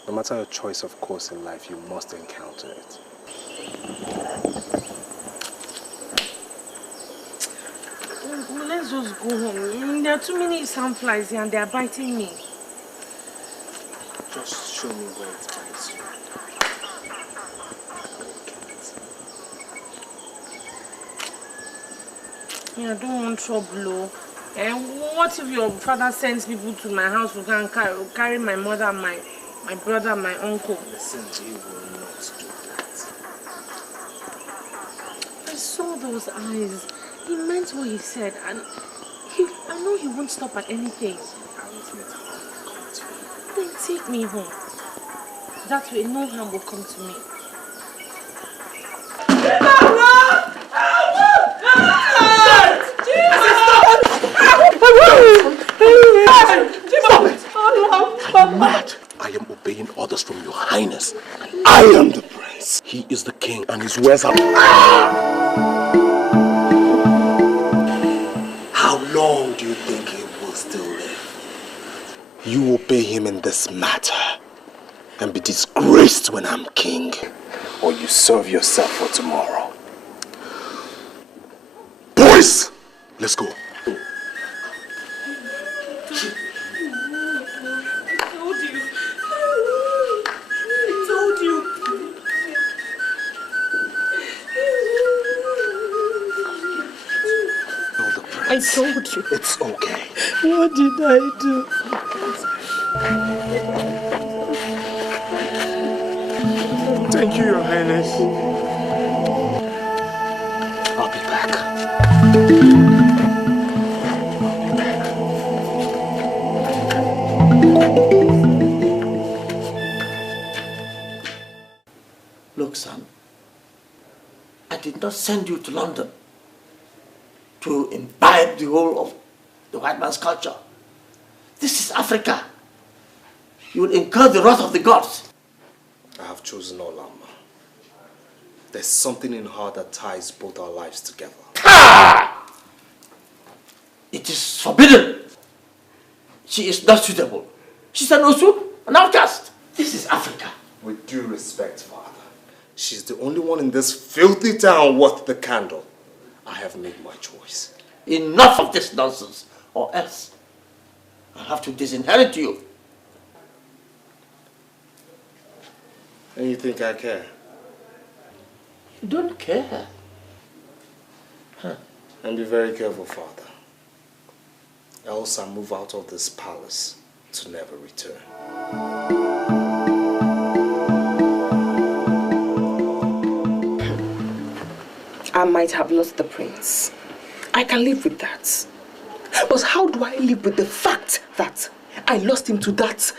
No matter your choice of course in life, you must encounter it. Let's just go home. There are too many sandflies here and they are biting me. Just show me where it bites you. Yeah, I don't want trouble. And what if your father sends people to my house to go and carry my mother, my brother, my uncle? Listen, he will not do that. I saw those eyes. He meant what he said, and I know he won't stop at anything. I won't let harm come to you. Then take me home. That way, no harm will come to me. Are you mad? I am obeying orders from your highness. I am the prince. He is the king and his words are... How long do you think he will still live? You obey him in this matter and be disgraced when I'm king, or you serve yourself for tomorrow. Boys, let's go. I told you. It's okay. What did I do? Thank you, Your Highness. I'll be back. Look, son, I did not send you to London to imbibe the whole of the white man's culture. This is Africa. You will incur the wrath of the gods. I have chosen Olama. There's something in her that ties both our lives together. Ah! It is forbidden. She is not suitable. She's an Osu, an outcast. This is Africa. With due respect, Father, she's the only one in this filthy town worth the candle. I have made my choice. Enough of this nonsense, or else I'll have to disinherit you. And you think I care? You don't care. Huh. And be very careful, Father. Else I move out of this palace to never return. I might have lost the prince. I can live with that. But how do I live with the fact that I lost him to that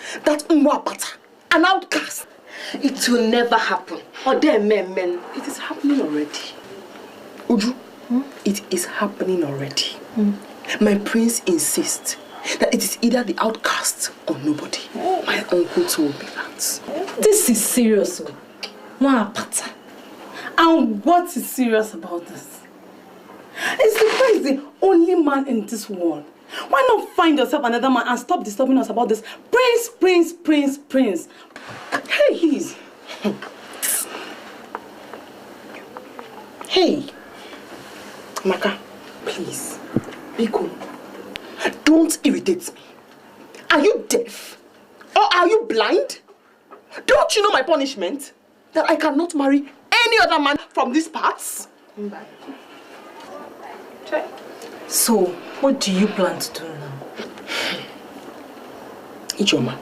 Mwapata, an outcast? It will never happen. Or them men. It is happening already. Uju, it is happening already. My prince insists that it is either the outcast or nobody. My uncle told me that. This is serious. Mwapata. And what is serious about this? Is the prince the only man in this world? Why not find yourself another man and stop disturbing us about this prince? Hey, please. Hey, Maka, please, Biko, don't irritate me. Are you deaf? Or are you blind? Don't you know my punishment? That I cannot marry any other man from these parts? So, what do you plan to do now? Chioma.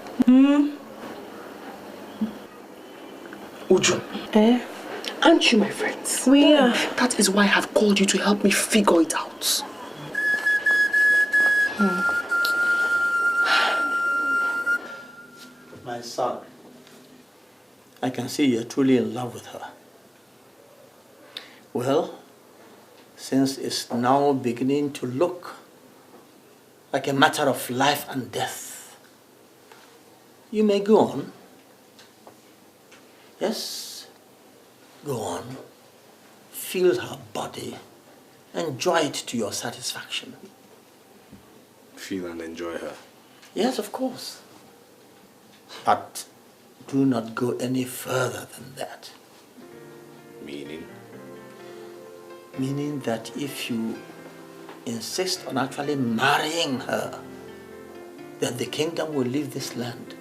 Uju. Aren't you my friends? We are. That is why I have called you to help me figure it out. My son, I can see you're truly in love with her. Well, since it's now beginning to look like a matter of life and death, you may go on. Yes, go on. Feel her body. Enjoy it to your satisfaction. Feel and enjoy her. Yes, of course. But do not go any further than that. Meaning? Meaning that if you insist on actually marrying her, then the kingdom will leave this land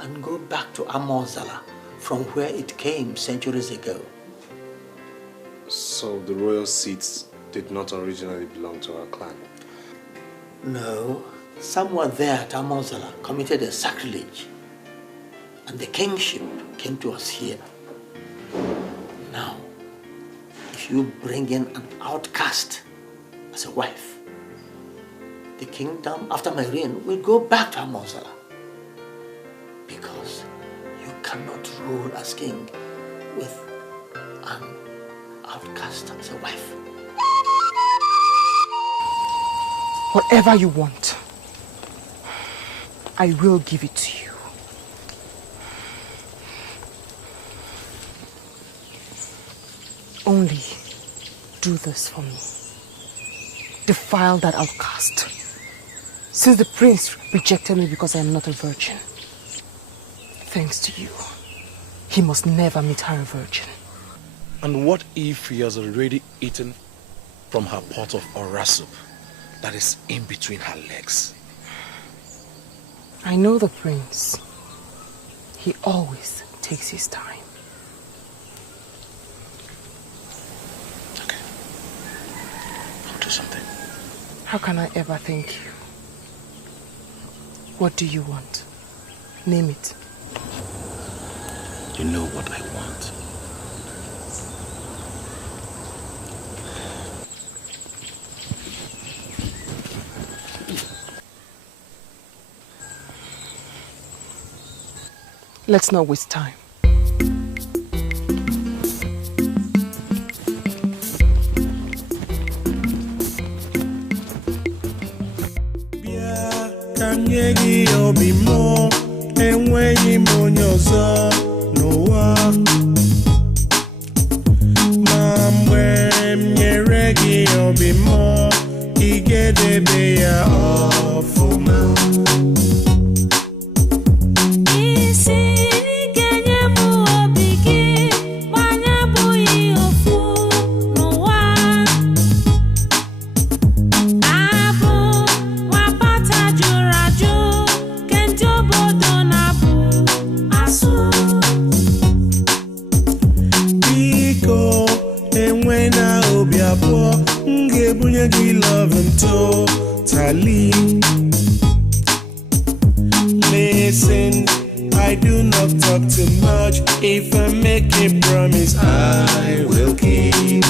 and go back to Amozala, from where it came centuries ago. So the royal seats did not originally belong to our clan? No, someone there at Amozala committed a sacrilege, and the kingship came to us here. Now, if you bring in an outcast as a wife, the kingdom after my reign will go back to Amozala, because you cannot rule as king with an outcast as a wife. Whatever you want, I will give it to you. only do this for me. Defile that outcast. Since the prince rejected me because I am not a virgin, thanks to you, he must never meet her a virgin. And what if he has already eaten from her pot of ora soup that is in between her legs? I know the prince. He always takes his time. Okay. I'll do something. How can I ever thank you? What do you want? Name it. You know what I want. Let's not waste time. Kanyegi obimo enweghị m onye ọzọ n'ụwa ma mgbe m nyere gị obimo ị ga-edebe ya ọfụma. Totally. Listen, I do not talk too much. If I make a promise, I will keep.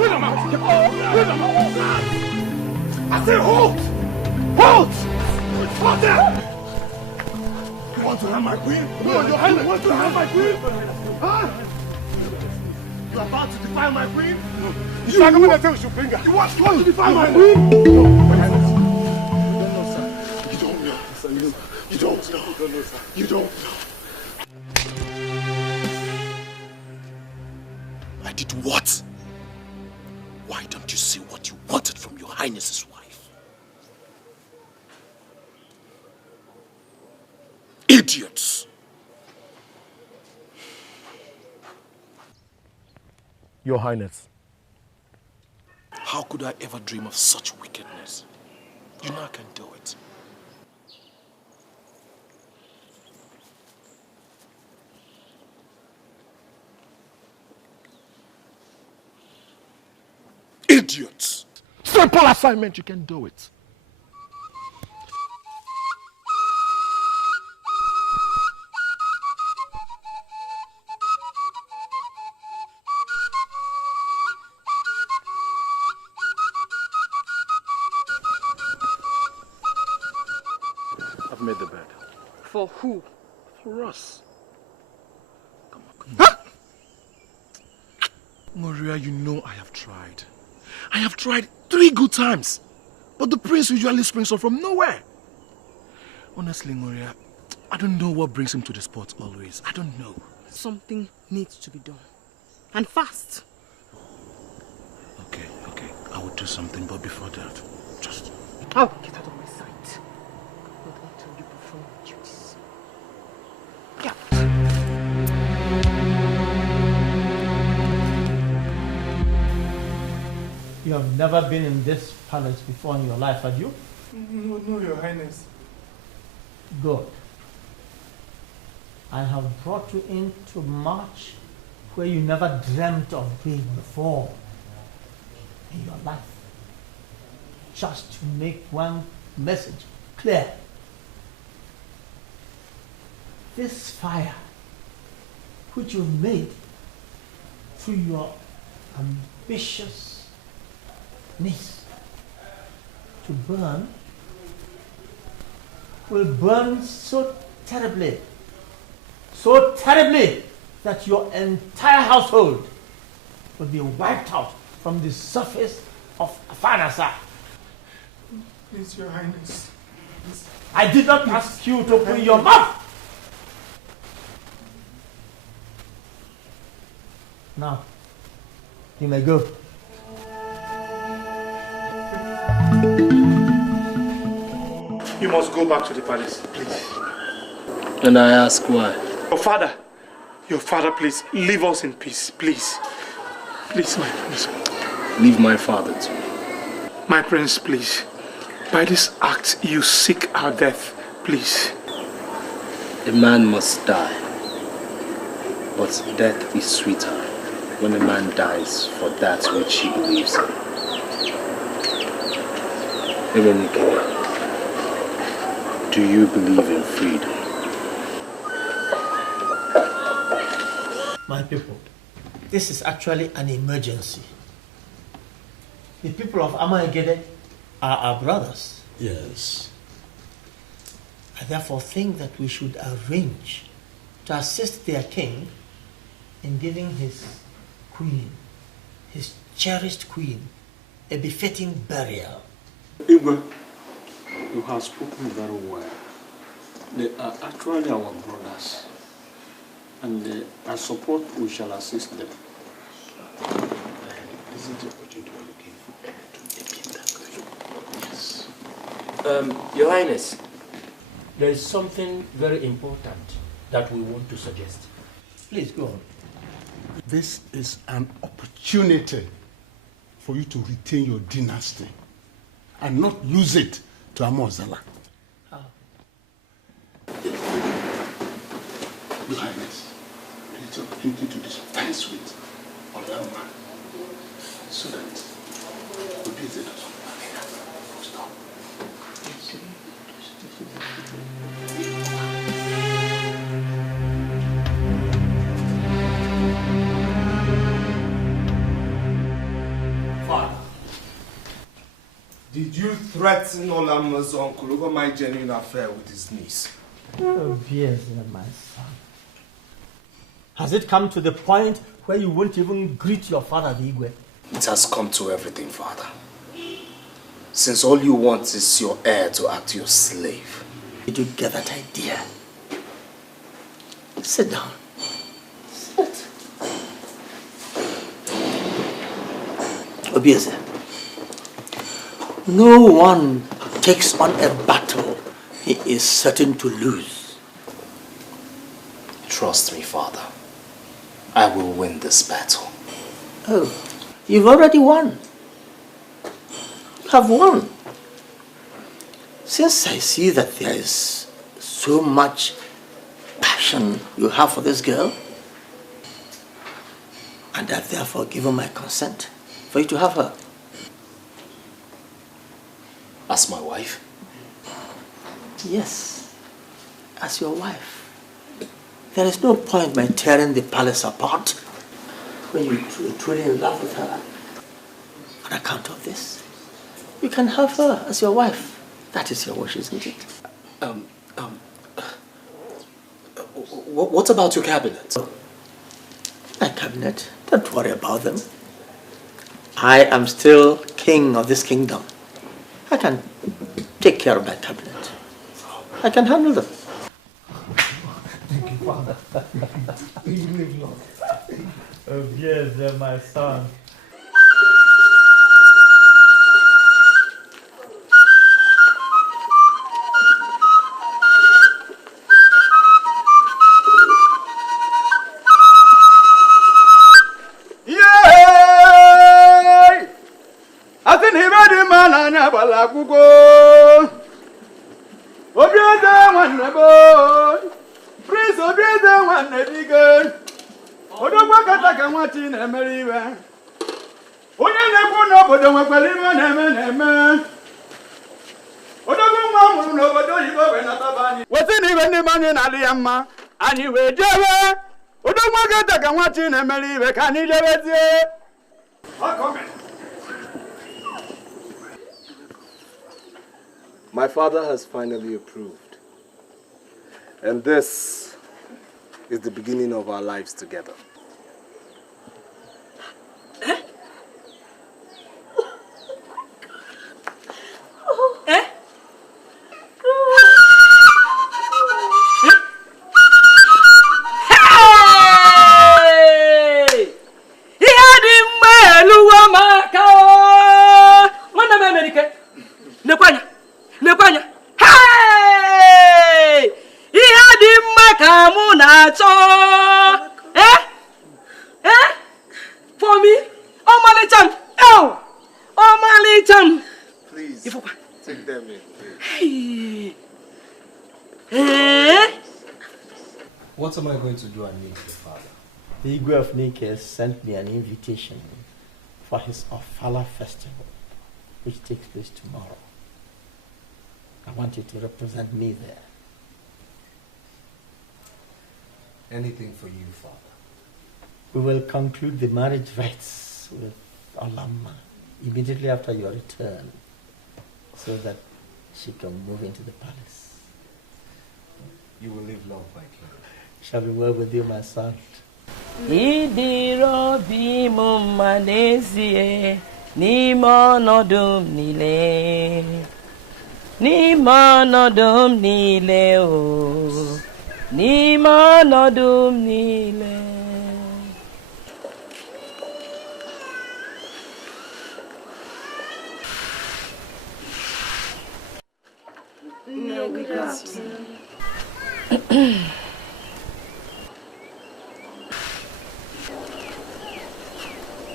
Bring them out! Bring them out! I say halt! Halt! Halt there! You want to have my queen? No, Your Highness! You want to have my queen? Huh? You are about to defile my queen? No. You are going to tell Shupinga. You want to defile my queen? No, Your Highness. You don't know, sir. You don't know. You don't know. You don't know, sir. You don't know. I did what? Why don't you see what you wanted from Your Highness's wife? Idiots! Your Highness. How could I ever dream of such wickedness? You know I can do it. Idiots! Simple assignment, you can do it. I've made the bed. For who? For us. Come on. Huh? Maria, you know I have tried. I have tried 3 good times. But the prince usually springs up from nowhere. Honestly, Maria, I don't know what brings him to the spot always. I don't know. Something needs to be done. And fast. Okay. I will do something, but before that, just... Oh, get out of my sight. Not until you perform your duties. Get out. You have never been in this palace before in your life, have you? No, Your Highness. Good. I have brought you into March where you never dreamt of being before in your life. Just to make one message clear. This fire which you made through your ambitious niece to burn will burn so terribly that your entire household will be wiped out from the surface of Afanasa. Please, Your Highness. Please. I did not ask you to open your mouth. Now, you may go. You must go back to the palace, please. And I ask why? Your father, please, leave us in peace, please. Please, my prince. Leave my father to me. My prince, please. By this act, you seek our death, please. A man must die. But death is sweeter when a man dies for that which he believes in. Ebenike, do you believe in freedom? My people, this is actually an emergency. The people of Amayegede are our brothers. Yes. I therefore think that we should arrange to assist their king in giving his queen, his cherished queen, a befitting burial. Igwe, you have spoken very well. They are actually our brothers. And I support we shall assist them. Isn't it what you are looking for? Yes. Your Highness, there is something very important that we want to suggest. Please go on. This is an opportunity for you to retain your dynasty and not lose it to Amozala. How? Your Highness, it's an opportunity to dispense with other man so that we please it us. Stop. Did you threaten Olama's uncle over my genuine affair with his niece? Oh, yes, my son. Has it come to the point where you won't even greet your father, the Igwe? It has come to everything, Father. Since all you want is your heir to act your slave. Did you get that idea? Sit down. Sit. Obieze, no one takes on a battle he is certain to lose. Trust me, Father. I will win this battle. Oh, you've already won. You have won. Since I see that there is so much passion you have for this girl, and I've therefore given my consent for you to have her. As my wife? Yes, as your wife. There is no point my tearing the palace apart when you're truly in love with her. On account of this, you can have her as your wife. That is your wish, isn't it? What about your cabinet? My cabinet? Don't worry about them. I am still king of this kingdom. I can take care of my cabinet. I can handle them. Thank you, Father. You live long. Oh, yes, my son. My father has finally approved. And this is the beginning of our lives together. What am I going to do at Nike, Father? The Igwe of Nike sent me an invitation for his Ofala festival, which takes place tomorrow. I want you to represent me there. Anything for you, Father. We will conclude the marriage rites with Olama immediately after your return, so that she can move into the palace. You will live long, my king. Shall be well with you, my son. Idirobi mumanezie nimonodum nile nimonodum nile o nimonodum nile. No, we got you.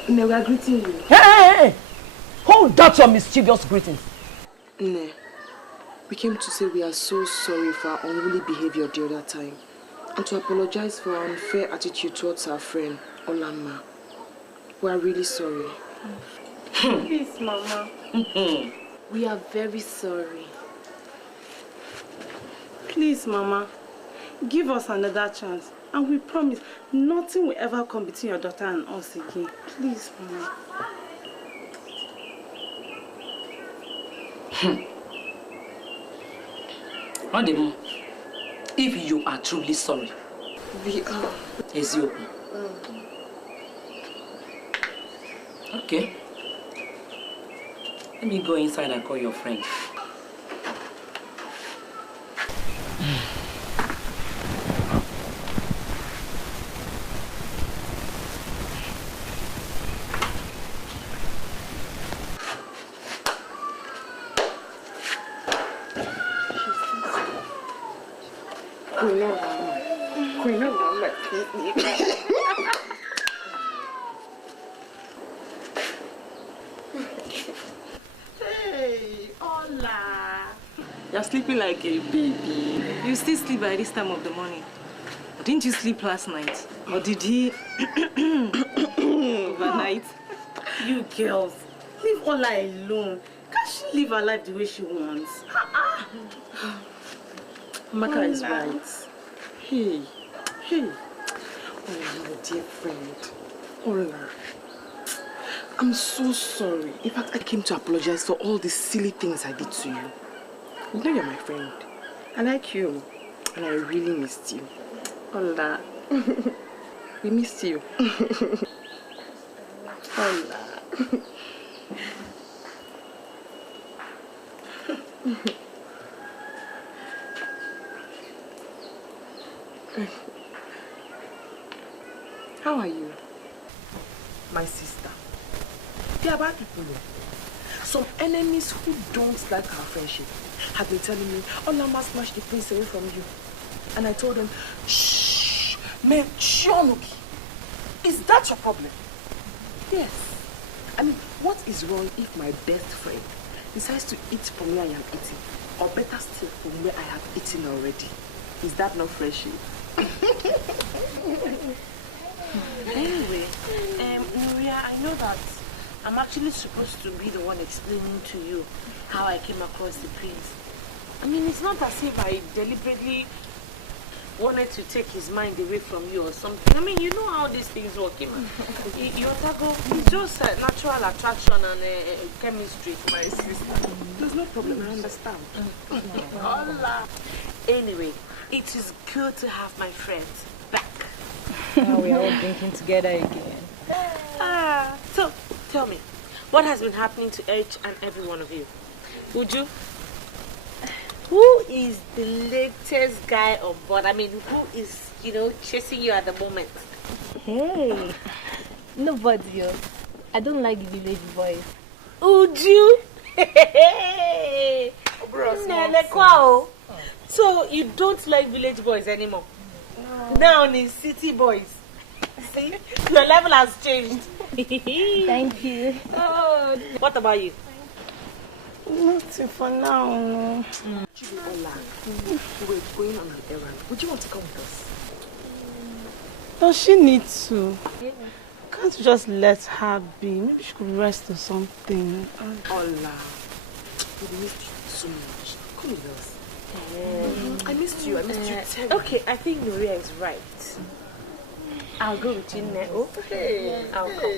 We are greeting you. Hey! Hold that your mischievous greetings. Ne, we came to say we are so sorry for our unruly behavior the other time and to apologize for our unfair attitude towards our friend, Olama. We are really sorry. Please, Mama. We are very sorry. Please, Mama. Give us another chance. And we promise nothing will ever come between your daughter and us again. Please, Mama. Ademo, if you are truly sorry, We are. is you. Okay. Let me go inside and call your friend. Hey, hola. You're sleeping like a baby. You still sleep by this time of the morning. Didn't you sleep last night? Or did he overnight? You girls, leave Ola alone. Can't she live her life the way she wants? Maka is right. Hey. Oh, my dear friend. Ola. I'm so sorry. In fact, I came to apologize for all the silly things I did to you. You know you're my friend. I like you. And I really missed you. Ola. We missed you. Ola. How are you? My sister. They are bad people. Some enemies who don't like our friendship have been telling me, Ola must snatch the prince away from you. And I told them, shh, man, Shionuki. Is that your problem? Yes. I mean, what is wrong if my best friend decides to eat from where I am eating? Or better still, from where I have eaten already? Is that not friendship? Anyway, Nuria, I know that I'm actually supposed to be the one explaining to you how I came across the prince. I mean, it's not as if I deliberately wanted to take his mind away from you or something. I mean, you know how these things work. It's just a natural attraction and chemistry, my sister. There's no problem, I understand. Hola. Anyway, it is good to have my friends back. Now we are all drinking together again. So, tell me, what has been happening to each and every one of you? Would you? Who is the latest guy on board? I mean, who is, chasing you at the moment? Hey, nobody else. I don't like village boys. Would you? Hey, so you don't like village boys anymore? No. Now it's city boys. See, your level has changed. Thank you. Oh, what about you? Nothing for now. Ola, we're going on an errand. Would you want to come with us? Does she need to? Can't you just let her be? Maybe she could rest or something. Ola, we missed you so much. Come with us. I missed you. I missed you terribly. Okay, I think Nuria is right. I'll go with you now. Okay, I'll come.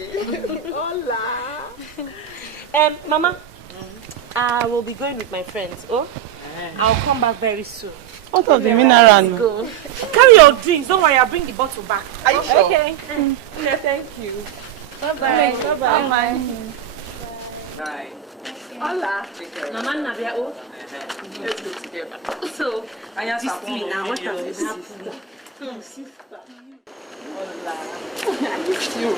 Hola. Mama, I will be going with my friends. Oh, I'll come back very soon. Out of the mineral. Go. Carry your drinks. Don't worry, I'll bring the bottle back. Are you sure? Okay. No, thank you. Bye-bye. Bye-bye. Bye. Hola. Mama Nabia. Oh. Let's go together. So, this me now. What has been happening? Sister. Hola. I missed you.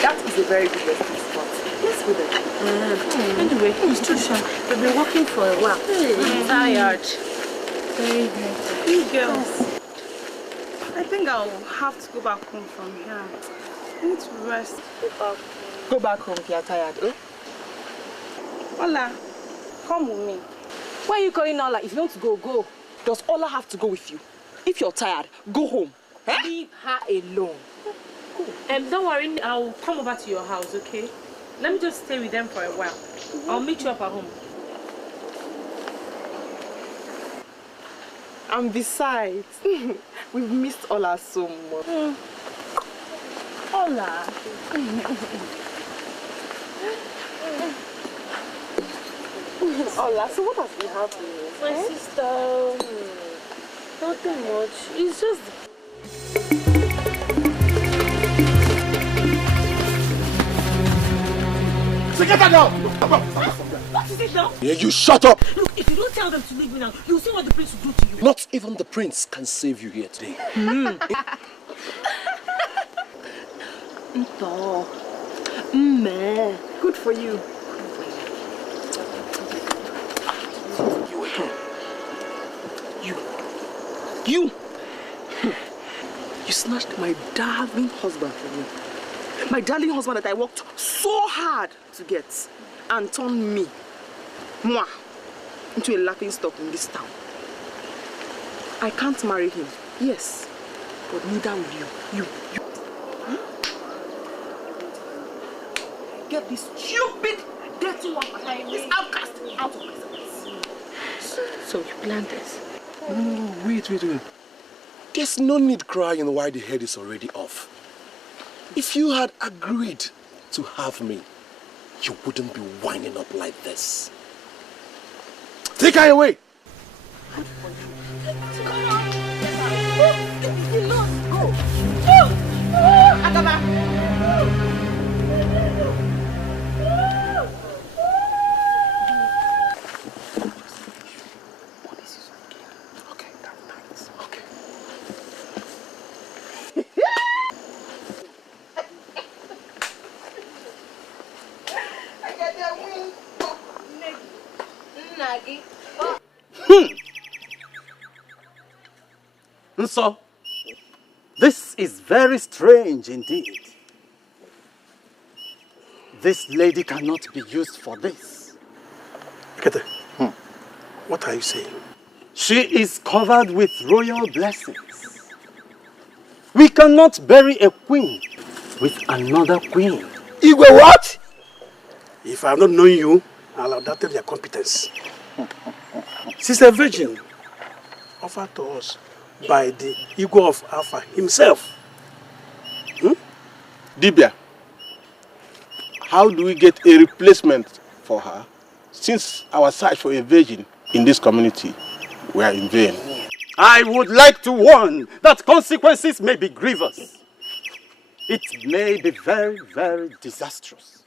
That is a very good resting spot. Let's go there. Anyway, it's Trisha. We've been walking for a while. Tired. Very good. You girls. I think I'll have to go back home from here. I need to rest. Go back home if you're tired, eh? Ola, come with me. Why are you calling Ola? If you want to go, go. Does Ola have to go with you? If you're tired, go home. Eh? Leave her alone. Go. Don't worry, I'll come over to your house, okay? Let me just stay with them for a while. I'll meet you up at home. And besides, we've missed Ola so much. Ola. Ola, so what has been happening? My sister, nothing much. It's just... So get her down! What is it now? Yeah, you shut up! Look, if you don't tell them to leave me now, you'll see what the prince will do to you. Not even the prince can save you here today. Good for you. You snatched my darling husband from me. My darling husband that I worked so hard to get and turned me, moi, into a laughing stock in this town. I can't marry him, yes, but neither will you. Get this stupid, dirty one behind this outcast out of my sight. So you planned this? No, wait. There's no need crying while the head is already off. If you had agreed to have me, you wouldn't be winding up like this. Take her away! So, this is very strange indeed. This lady cannot be used for this. Kete, what are you saying? She is covered with royal blessings. We cannot bury a queen with another queen. Igwe, what? If I have not known you, I'll have doubted your competence. She's a virgin offered to us by the Igwe of Alpha himself. Dibia, how do we get a replacement for her since our search for a virgin in this community were in vain? I would like to warn that consequences may be grievous. It may be very, very disastrous.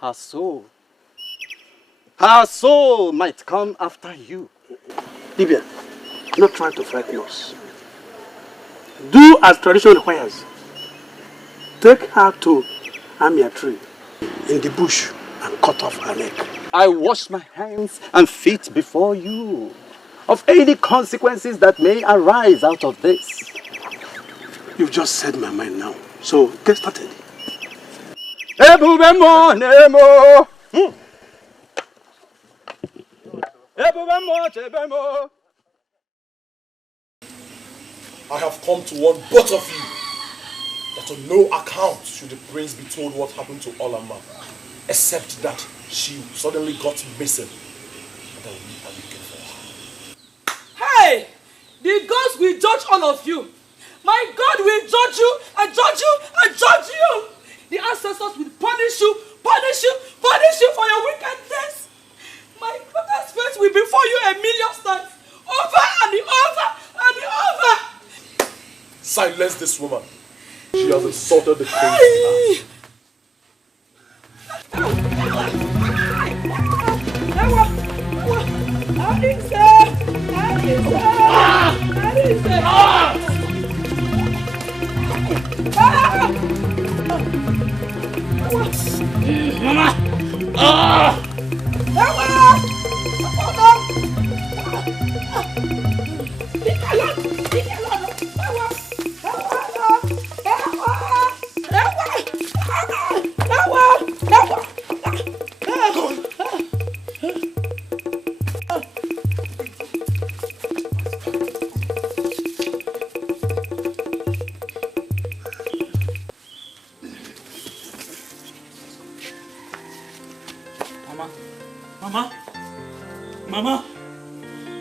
Her soul might come after you. Dibia, do not try to frighten us. Do as tradition requires. Take her to Amia tree in the bush and cut off her neck. I wash my hands and feet before you of any consequences that may arise out of this. You've just said my mind now, so get started. I have come to warn both of you that on no account should the prince be told what happened to Olama, except that she suddenly got missing and that we are looking for her. Hey! The gods will judge all of you. My God will judge you and judge you and judge you. The ancestors will punish you for your wickedness. My father's face will be for you 1,000,000 times. Over and over and over. Silence this woman. She has insulted the king.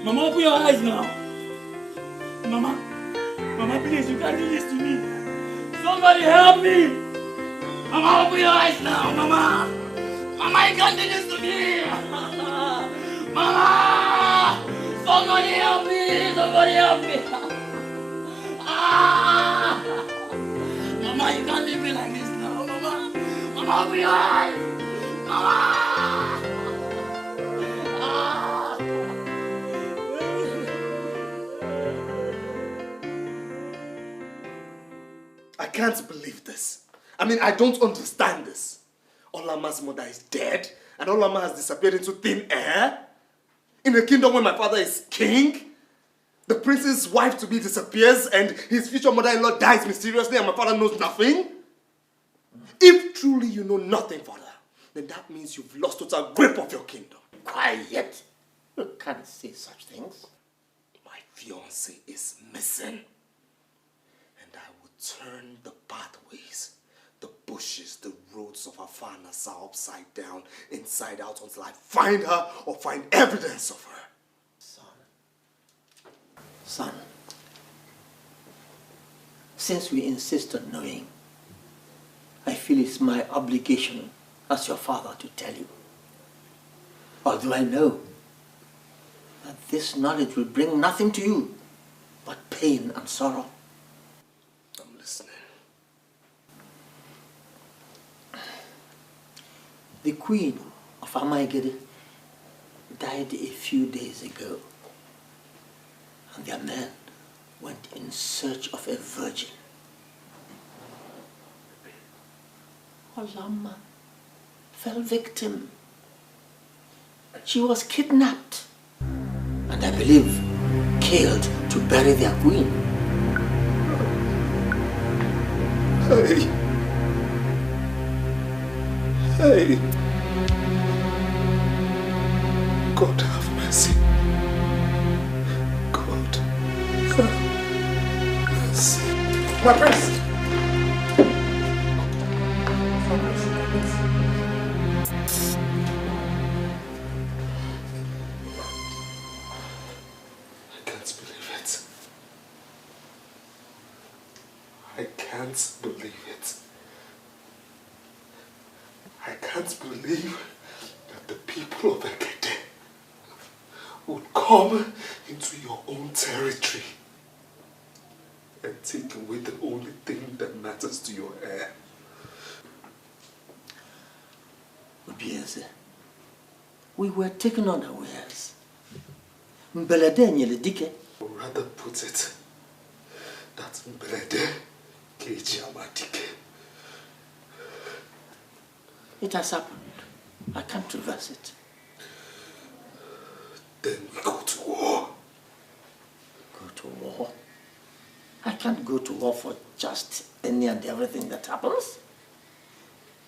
Mama, open your eyes now. Mama, please, you can't do this to me. Somebody help me. Mama, open your eyes now, Mama. Mama, you can't do this to me! Mama! Somebody help me! Somebody help me! Ah! Mama, you can't leave me like this now, Mama! Mama, open your eyes! Mama! Ah! I can't believe this. I mean, I don't understand this. Olama's mother is dead, and Olama has disappeared into thin air? In a kingdom where my father is king? The prince's wife-to-be disappears, and his future mother-in-law dies mysteriously, and my father knows nothing? If truly you know nothing, father, then that means you've lost total grip of your kingdom. Quiet! You can't say such things. My fiancé is missing. And I will turn the pathways, the bushes, the roads of Afanasa upside down, inside out, until I find her or find evidence of her. Son, since we insist on knowing, I feel it's my obligation as your father to tell you. Although I know that this knowledge will bring nothing to you but pain and sorrow. I'm listening. The queen of Amaigede died a few days ago, and their men went in search of a virgin. Olama fell victim. She was kidnapped and I believe killed to bury their queen. Hey. Hey. God have mercy. God have mercy. My prince! I can't believe it. I can't believe that the people of Ekete would come into your own territory and take away the only thing that matters to your heir. Obieze, we were taken unawares. Mbelede nyele dike. Or rather put it, that Mbelede Chioma Eke. It has happened. I can't reverse it. Then we go to war. Go to war? I can't go to war for just any and everything that happens.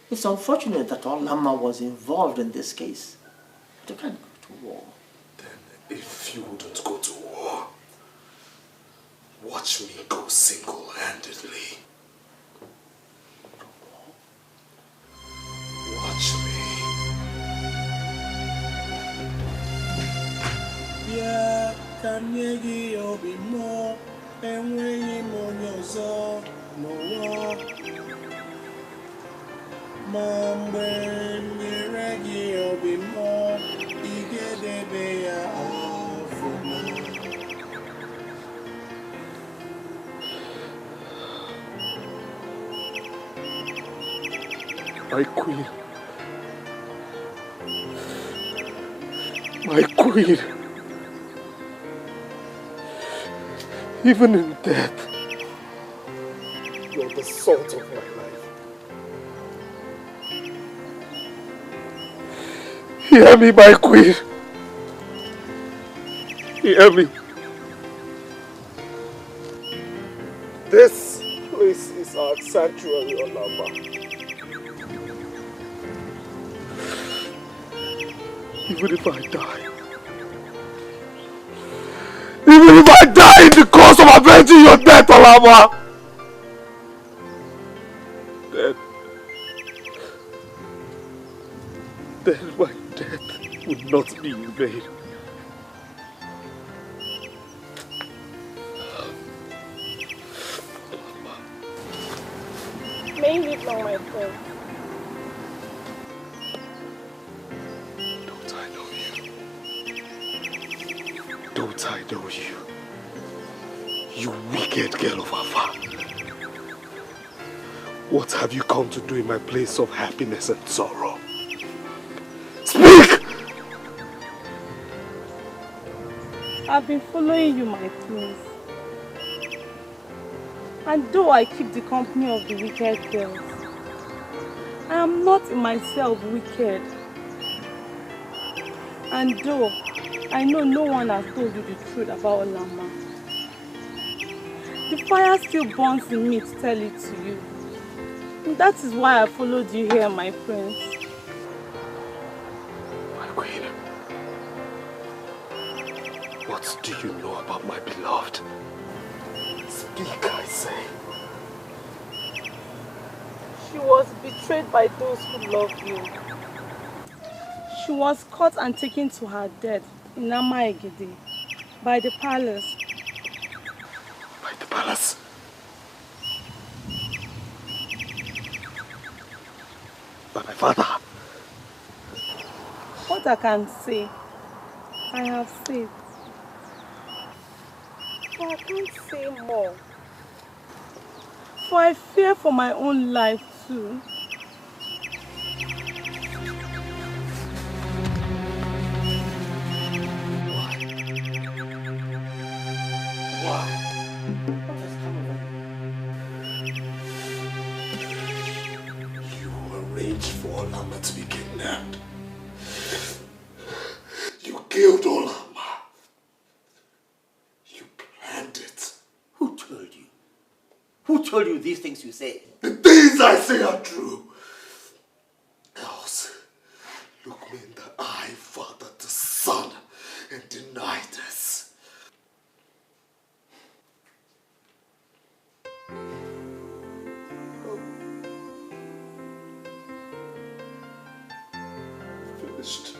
It's unfortunate that Olama was involved in this case. But I can't go to war. Then if you wouldn't go to war, watch me go single-handedly. Watch me. Yeah, can you give me more? And when you know no Mom, when you ready, be more. You get the bear off. My queen. My queen. Even in death, you're the salt of my life. Hear me, my queen. Hear me. This place is our sanctuary, Olama. Even if I die, even if I die in the course of avenging your death, Olama, then my death would not be in vain. May you live long, my friend. know you. You wicked girl of Afa. What have you come to do in my place of happiness and sorrow? Speak! I've been following you, my prince. And though I keep the company of the wicked girls, I am not in myself wicked. And though I know no one has told you the truth about Olama, the fire still burns in me to tell it to you. And that is why I followed you here, my prince. My queen, what do you know about my beloved? Speak, I say. She was betrayed by those who love you. She was caught and taken to her death in Amaegede by the palace. By the palace? By my father? What I can say, I have said. But I can't say more. For I fear for my own life too. Why? You arranged for Olama to be kidnapped. You killed Olama. You planned it. Who told you? Who told you these things you say? The things I say are true. Else, look me in the eye, father to son, and deny this. Finished.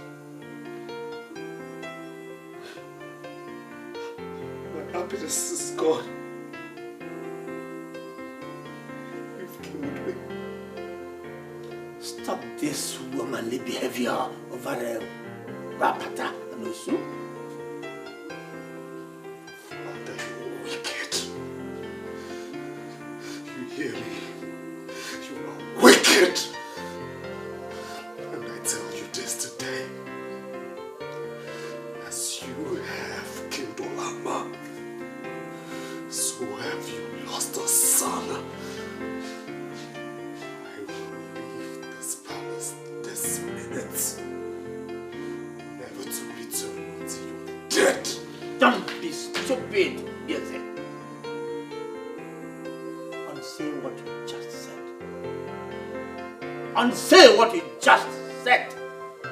My happiness is gone. You've killed me. Stop this womanly behavior over Rapata and Osu. Father, you're wicked. You hear me? You are wicked. And I tell you this today. As you have killed Olama, so have you lost a son. I will leave this palace this minute, never to return until you're dead. Don't be stupid, yes. Unsay what you just said. Unsay what you just said.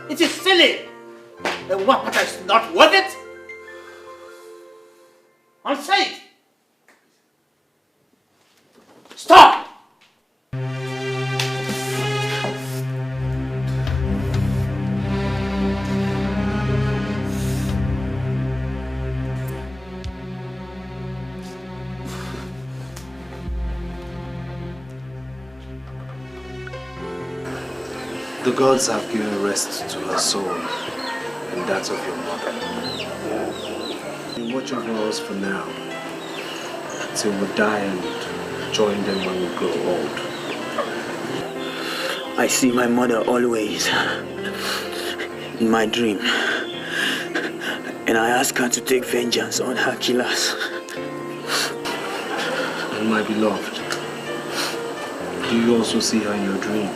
It is silly. And Wapata is not worth it. Unsay it. Stop! The gods have given rest to her soul and that of your mother. And watch over us for now, till we die and join them when we grow old. I see my mother always in my dream. And I ask her to take vengeance on her killers. And my beloved, do you also see her in your dream?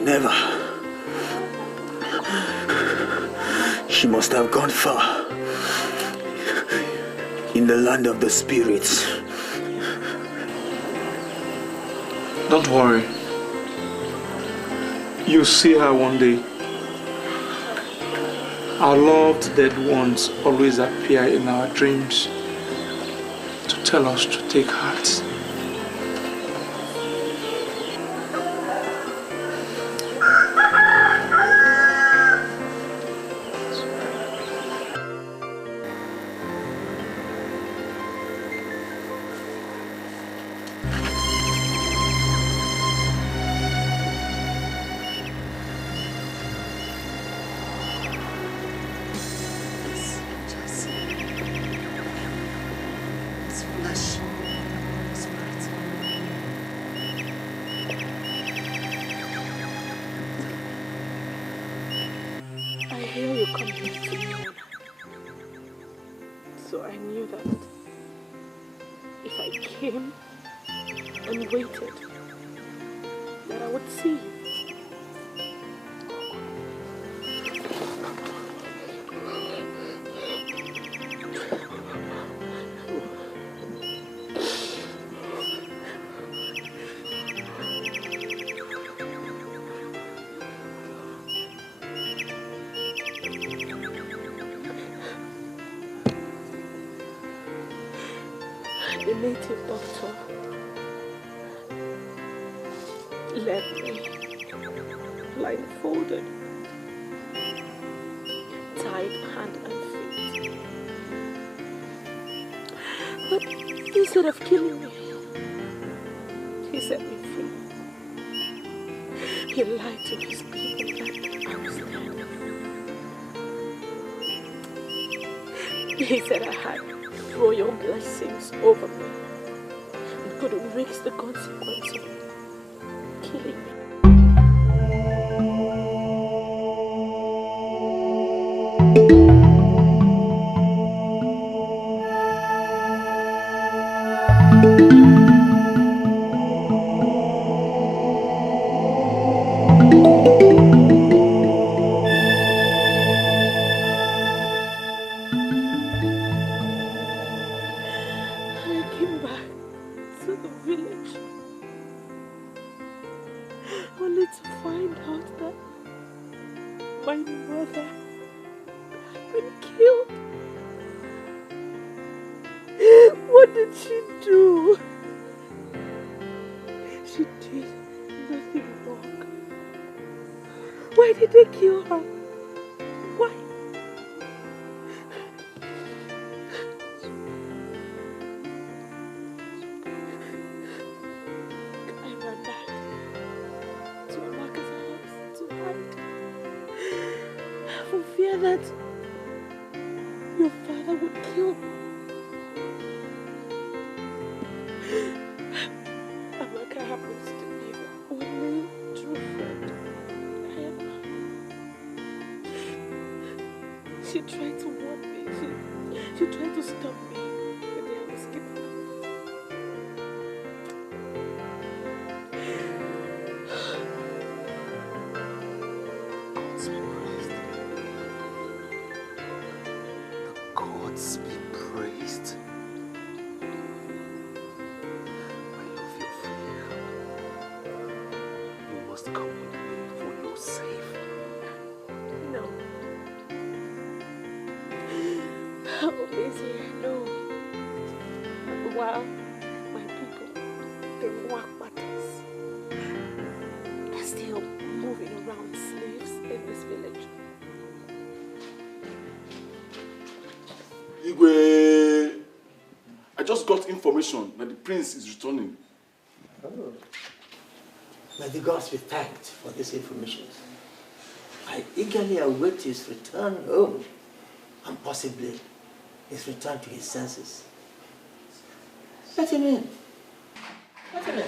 Never. She must have gone far. In the land of the spirits. Don't worry. You'll see her one day. Our loved dead ones always appear in our dreams to tell us to take heart. hear you come to me. So I knew that if I came and waited, that I would see you. The native doctor left me blindfolded, tied hand and feet. But instead of killing me, he set me free. He lied to his people that I was dead. He said I had royal blessings over me and couldn't risk the consequence of killing me. She tried to warn me. She tried to stop me the day I was kidnapped. Gods be praised. I love your freedom. You must come with me for your safe. No. Oh, Izzy, no. While my people, the Wakwatas, are still moving around slaves in this village. Igwe, I just got information that the prince is returning. Oh. May the gods be thanked for this information. I eagerly await his return home and possibly his return to his senses. Let him in. Let him in.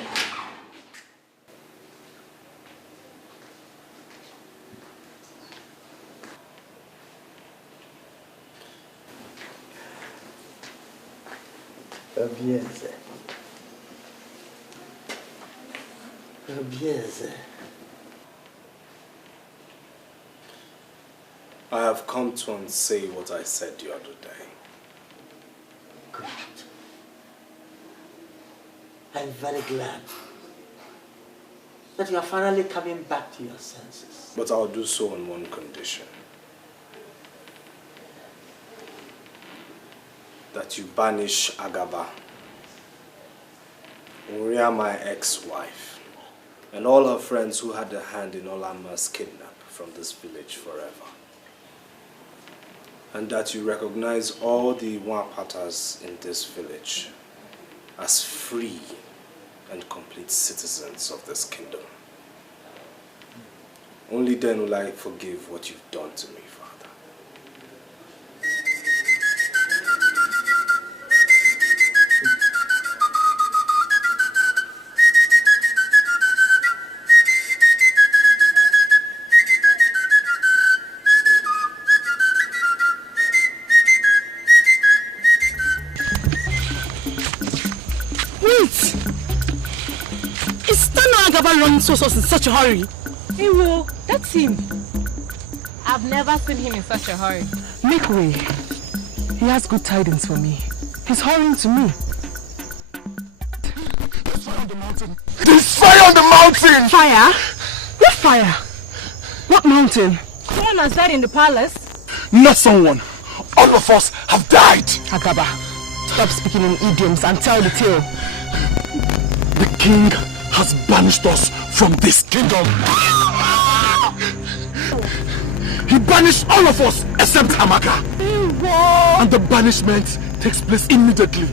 Bien, I have come to unsay what I said the other day. Good. I'm very glad that you are finally coming back to your senses. But I'll do so on one condition. That you banish Agaba, Uria, my ex-wife, and all her friends who had a hand in Olama's kidnap from this village forever. And that you recognize all the Wapatas in this village as free and complete citizens of this kingdom. Only then will I forgive what you've done to me, Father. comes to us in such a hurry? He will. That's him. I've never seen him in such a hurry. Make way. He has good tidings for me. He's hurrying to me. There's fire on the mountain! There's fire on the mountain! Fire? What fire? What mountain? Someone has died in the palace. Not someone. All of us have died. Agaba, stop speaking in idioms and tell the tale. The king has banished us from this kingdom. He banished all of us except Amaka. And the banishment takes place immediately.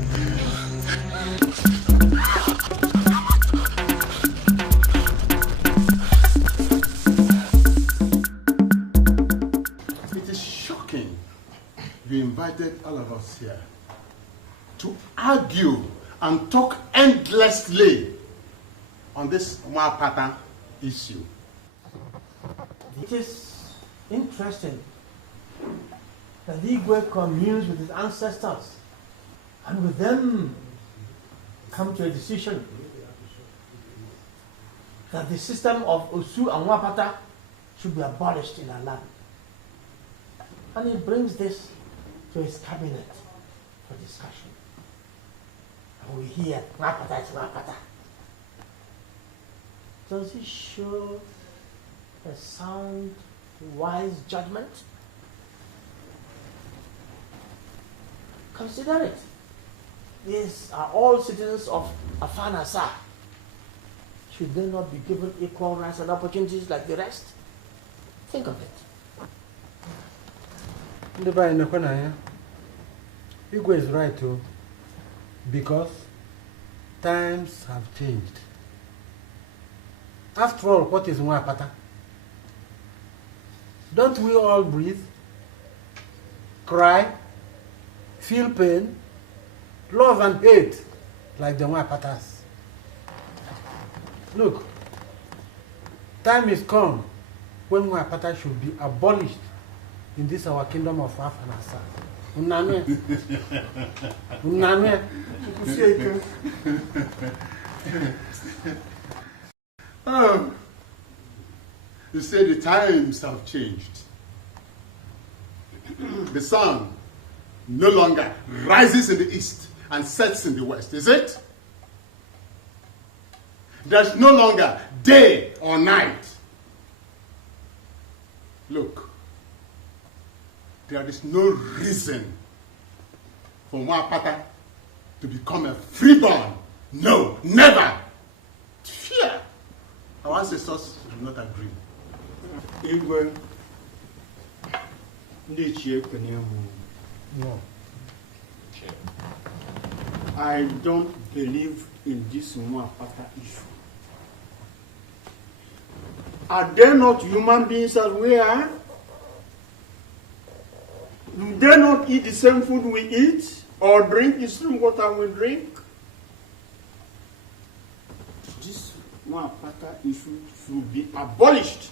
It is shocking you invited all of us here to argue and talk endlessly on this Mwapata issue. It is interesting that Igwe communes with his ancestors and with them come to a decision that the system of Osu and Mwapata should be abolished in our land. And he brings this to his cabinet for discussion. And we hear Mwapata is Mwapata. Does he show a sound, wise judgment? Consider it. These are all citizens of Afanasa. Should they not be given equal rights and opportunities like the rest? Think of it. Igwe is right too, because times have changed. After all, what is Mwapata? Don't we all breathe, cry, feel pain, love and hate like the Mwapatas? Look, time is come when Mwapata should be abolished in this our kingdom of Afanasa. Unanwe. Unanwe. Oh, you say the times have changed. The sun no longer rises in the east and sets in the west, is it? There's no longer day or night. Look, there is no reason for Mwapata to become a freeborn. No, never. Fear. Our ancestors do not agree. Igwe, no. I don't believe in this Mwapata issue. Are they not human beings as we are? Do they not eat the same food we eat or drink the same water we drink? This Mwapata issue should be abolished.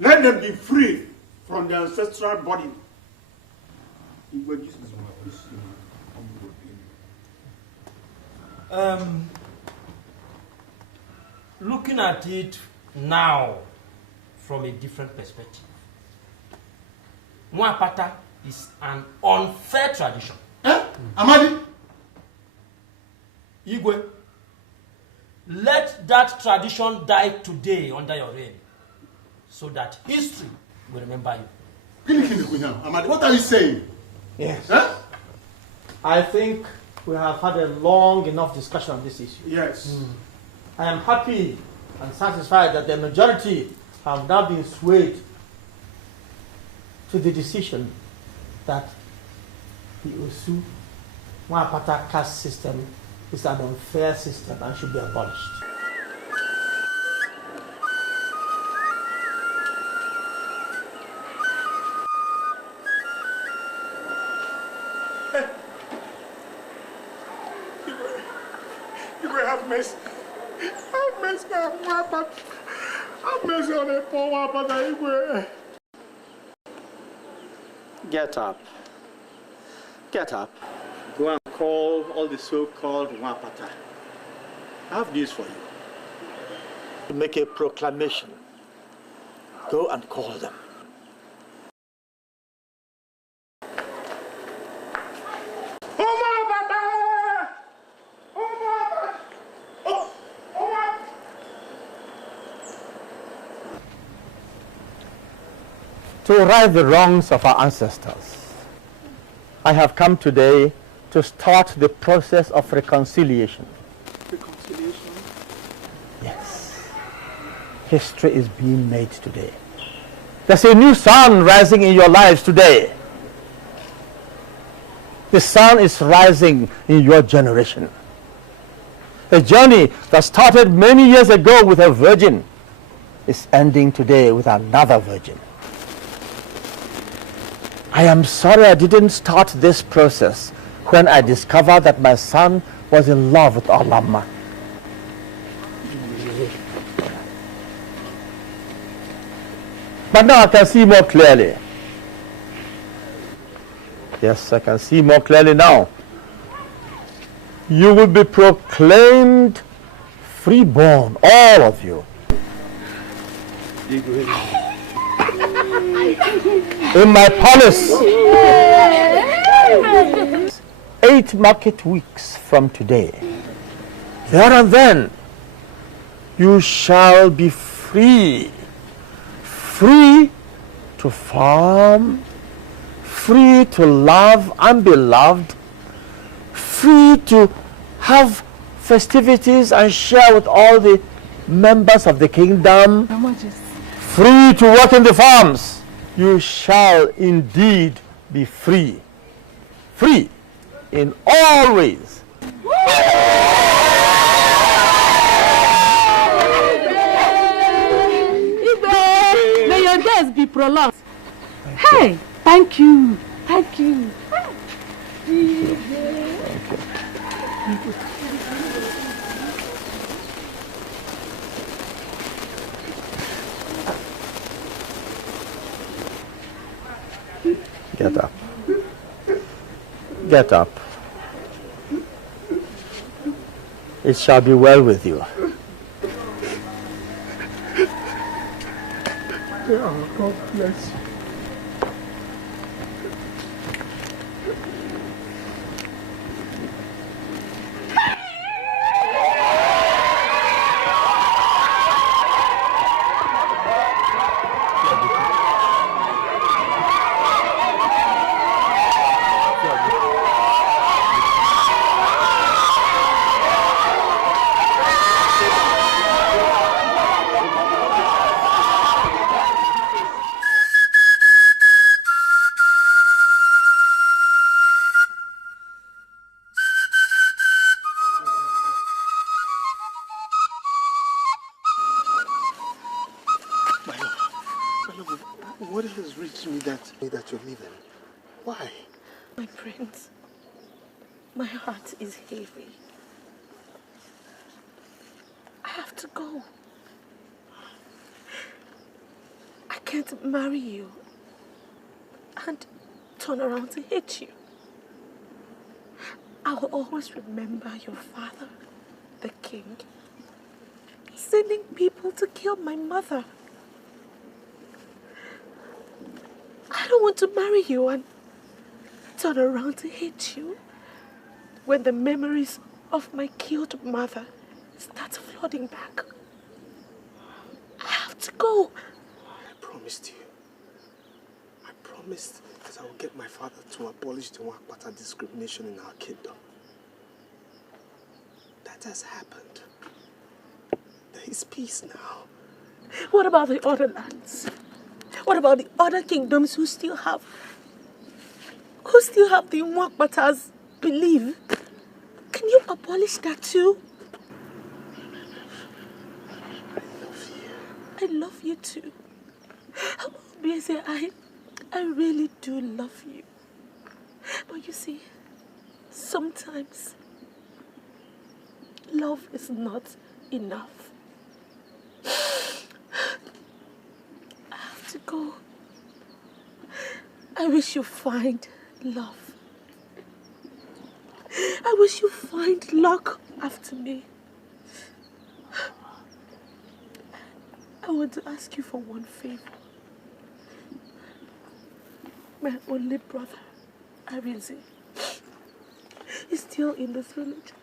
Let them be free from their ancestral body. This is my opinion. Looking at it now from a different perspective, Mwapata is an unfair tradition. Amadi? Igwe, let that tradition die today under your reign, so that history will remember you. Amadi, what are you saying? Yes. Huh? I think we have had a long enough discussion on this issue. Yes. I am happy and satisfied that the majority have now been swayed to the decision that the Osu Mwapata caste system is an unfair system and should be abolished. You will have mercy. Have mercy on Mwapata. Have mercy on the poor Mwapata. Get up. Get up. Go and call all the so-called Mwapata. I have news for you. to make a proclamation. Go and call them. To right the wrongs of our ancestors, I have come today to start the process of reconciliation. Reconciliation? Yes. History is being made today. There's a new sun rising in your lives today. The sun is rising in your generation. A journey that started many years ago with a virgin is ending today with another virgin. I am sorry I didn't start this process when I discovered that my son was in love with Olama. But now I can see more clearly. Yes, I can see more clearly now. You will be proclaimed freeborn, all of you. In my palace, 8 market weeks from today, there and then, you shall be free. Free to farm, free to love and be loved, free to have festivities and share with all the members of the kingdom, free to work in the farms. You shall indeed be free. Free in all ways. May your days be prolonged. Hey, thank you. Thank you. Get up. Get up. It shall be well with you. God bless you. What has reached me that you're leaving? Why? My prince, my heart is heavy. I have to go. I can't marry you and turn around to hate you. I will always remember your father, the king, sending people to kill my mother. I don't want to marry you and turn around to hate you when the memories of my killed mother start flooding back. I have to go. I promised you. I promised that I will get my father to abolish the Wakpata discrimination in our kingdom. That has happened. There is peace now. What about the other lands? What about the other kingdoms who still have the Wakpatas belief? Can you abolish that too? I love you too. Obviously, I really do love you. But you see, sometimes love is not enough. I have to go. I wish you find love. I wish you find luck after me. I want to ask you for one favor. My only brother, Arinze, is still in this village.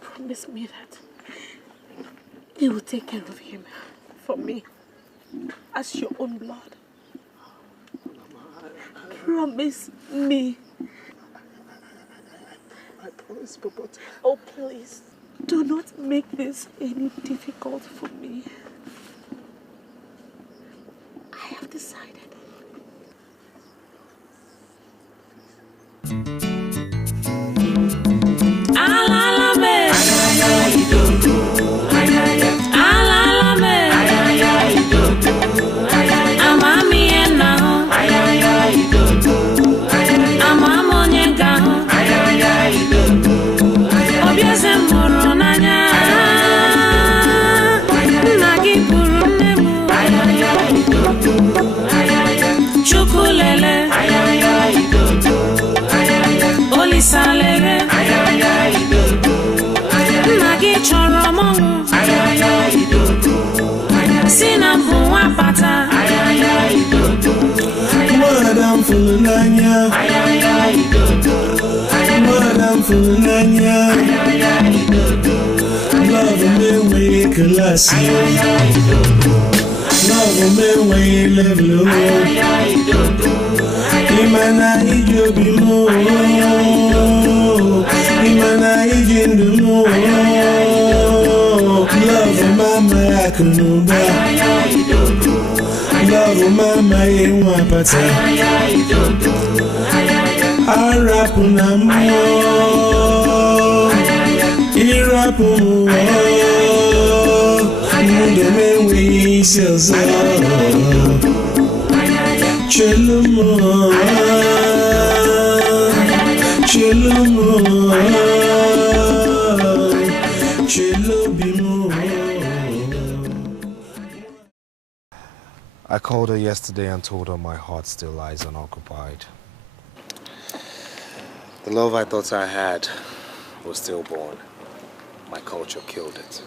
Promise me that you will take care of him for me as your own blood. Promise me. I promise, but... Oh, please, do not make this any difficult for me. I have decided. Madam Fulania, Madam Fulania, love me we class, love me we level. Imana ijobi mo, Imana ijindu mo, love mama akunuba. Love mama yewa pata Arapu na mo Irapu mo Mundo me we selza Chelumo Chelumo Chelubimo. I called her yesterday and told her my heart still lies unoccupied. The love I thought I had was stillborn. My culture killed it.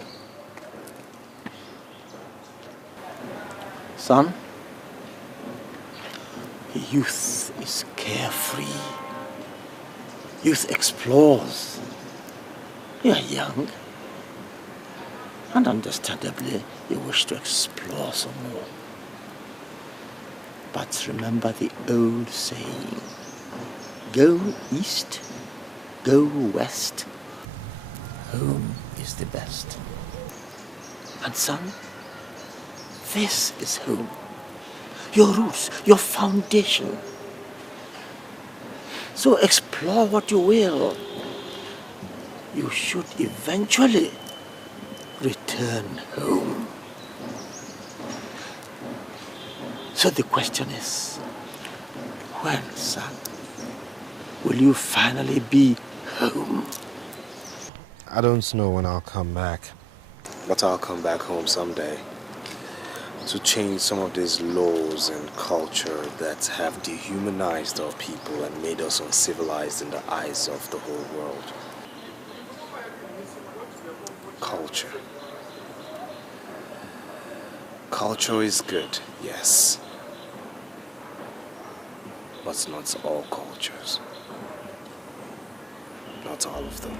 Son, youth is carefree. Youth explores. You are young. And understandably, you wish to explore some more. But remember the old saying, go east, go west, home is the best. And son, this is home, your roots, your foundation. So explore what you will. You should eventually return home. So the question is, when, son, will you finally be home? I don't know when I'll come back, but I'll come back home someday to change some of these laws and culture that have dehumanized our people and made us uncivilized in the eyes of the whole world. Culture. Culture is good, yes. But not all cultures. Not all of them.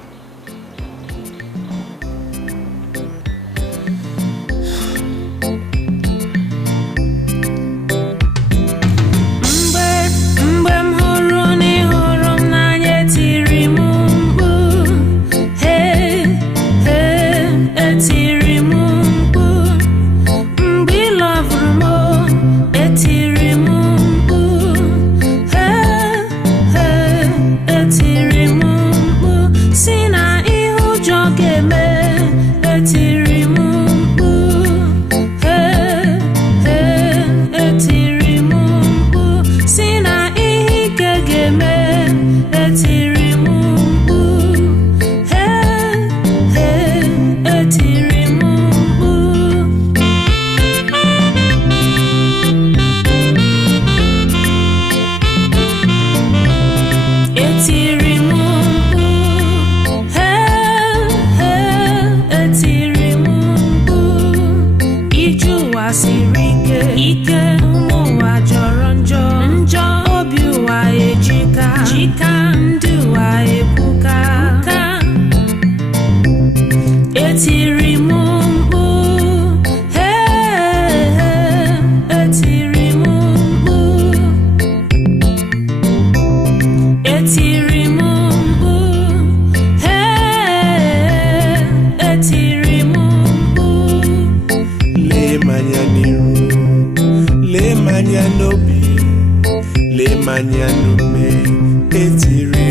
Sina ya no bi le manya no me etiri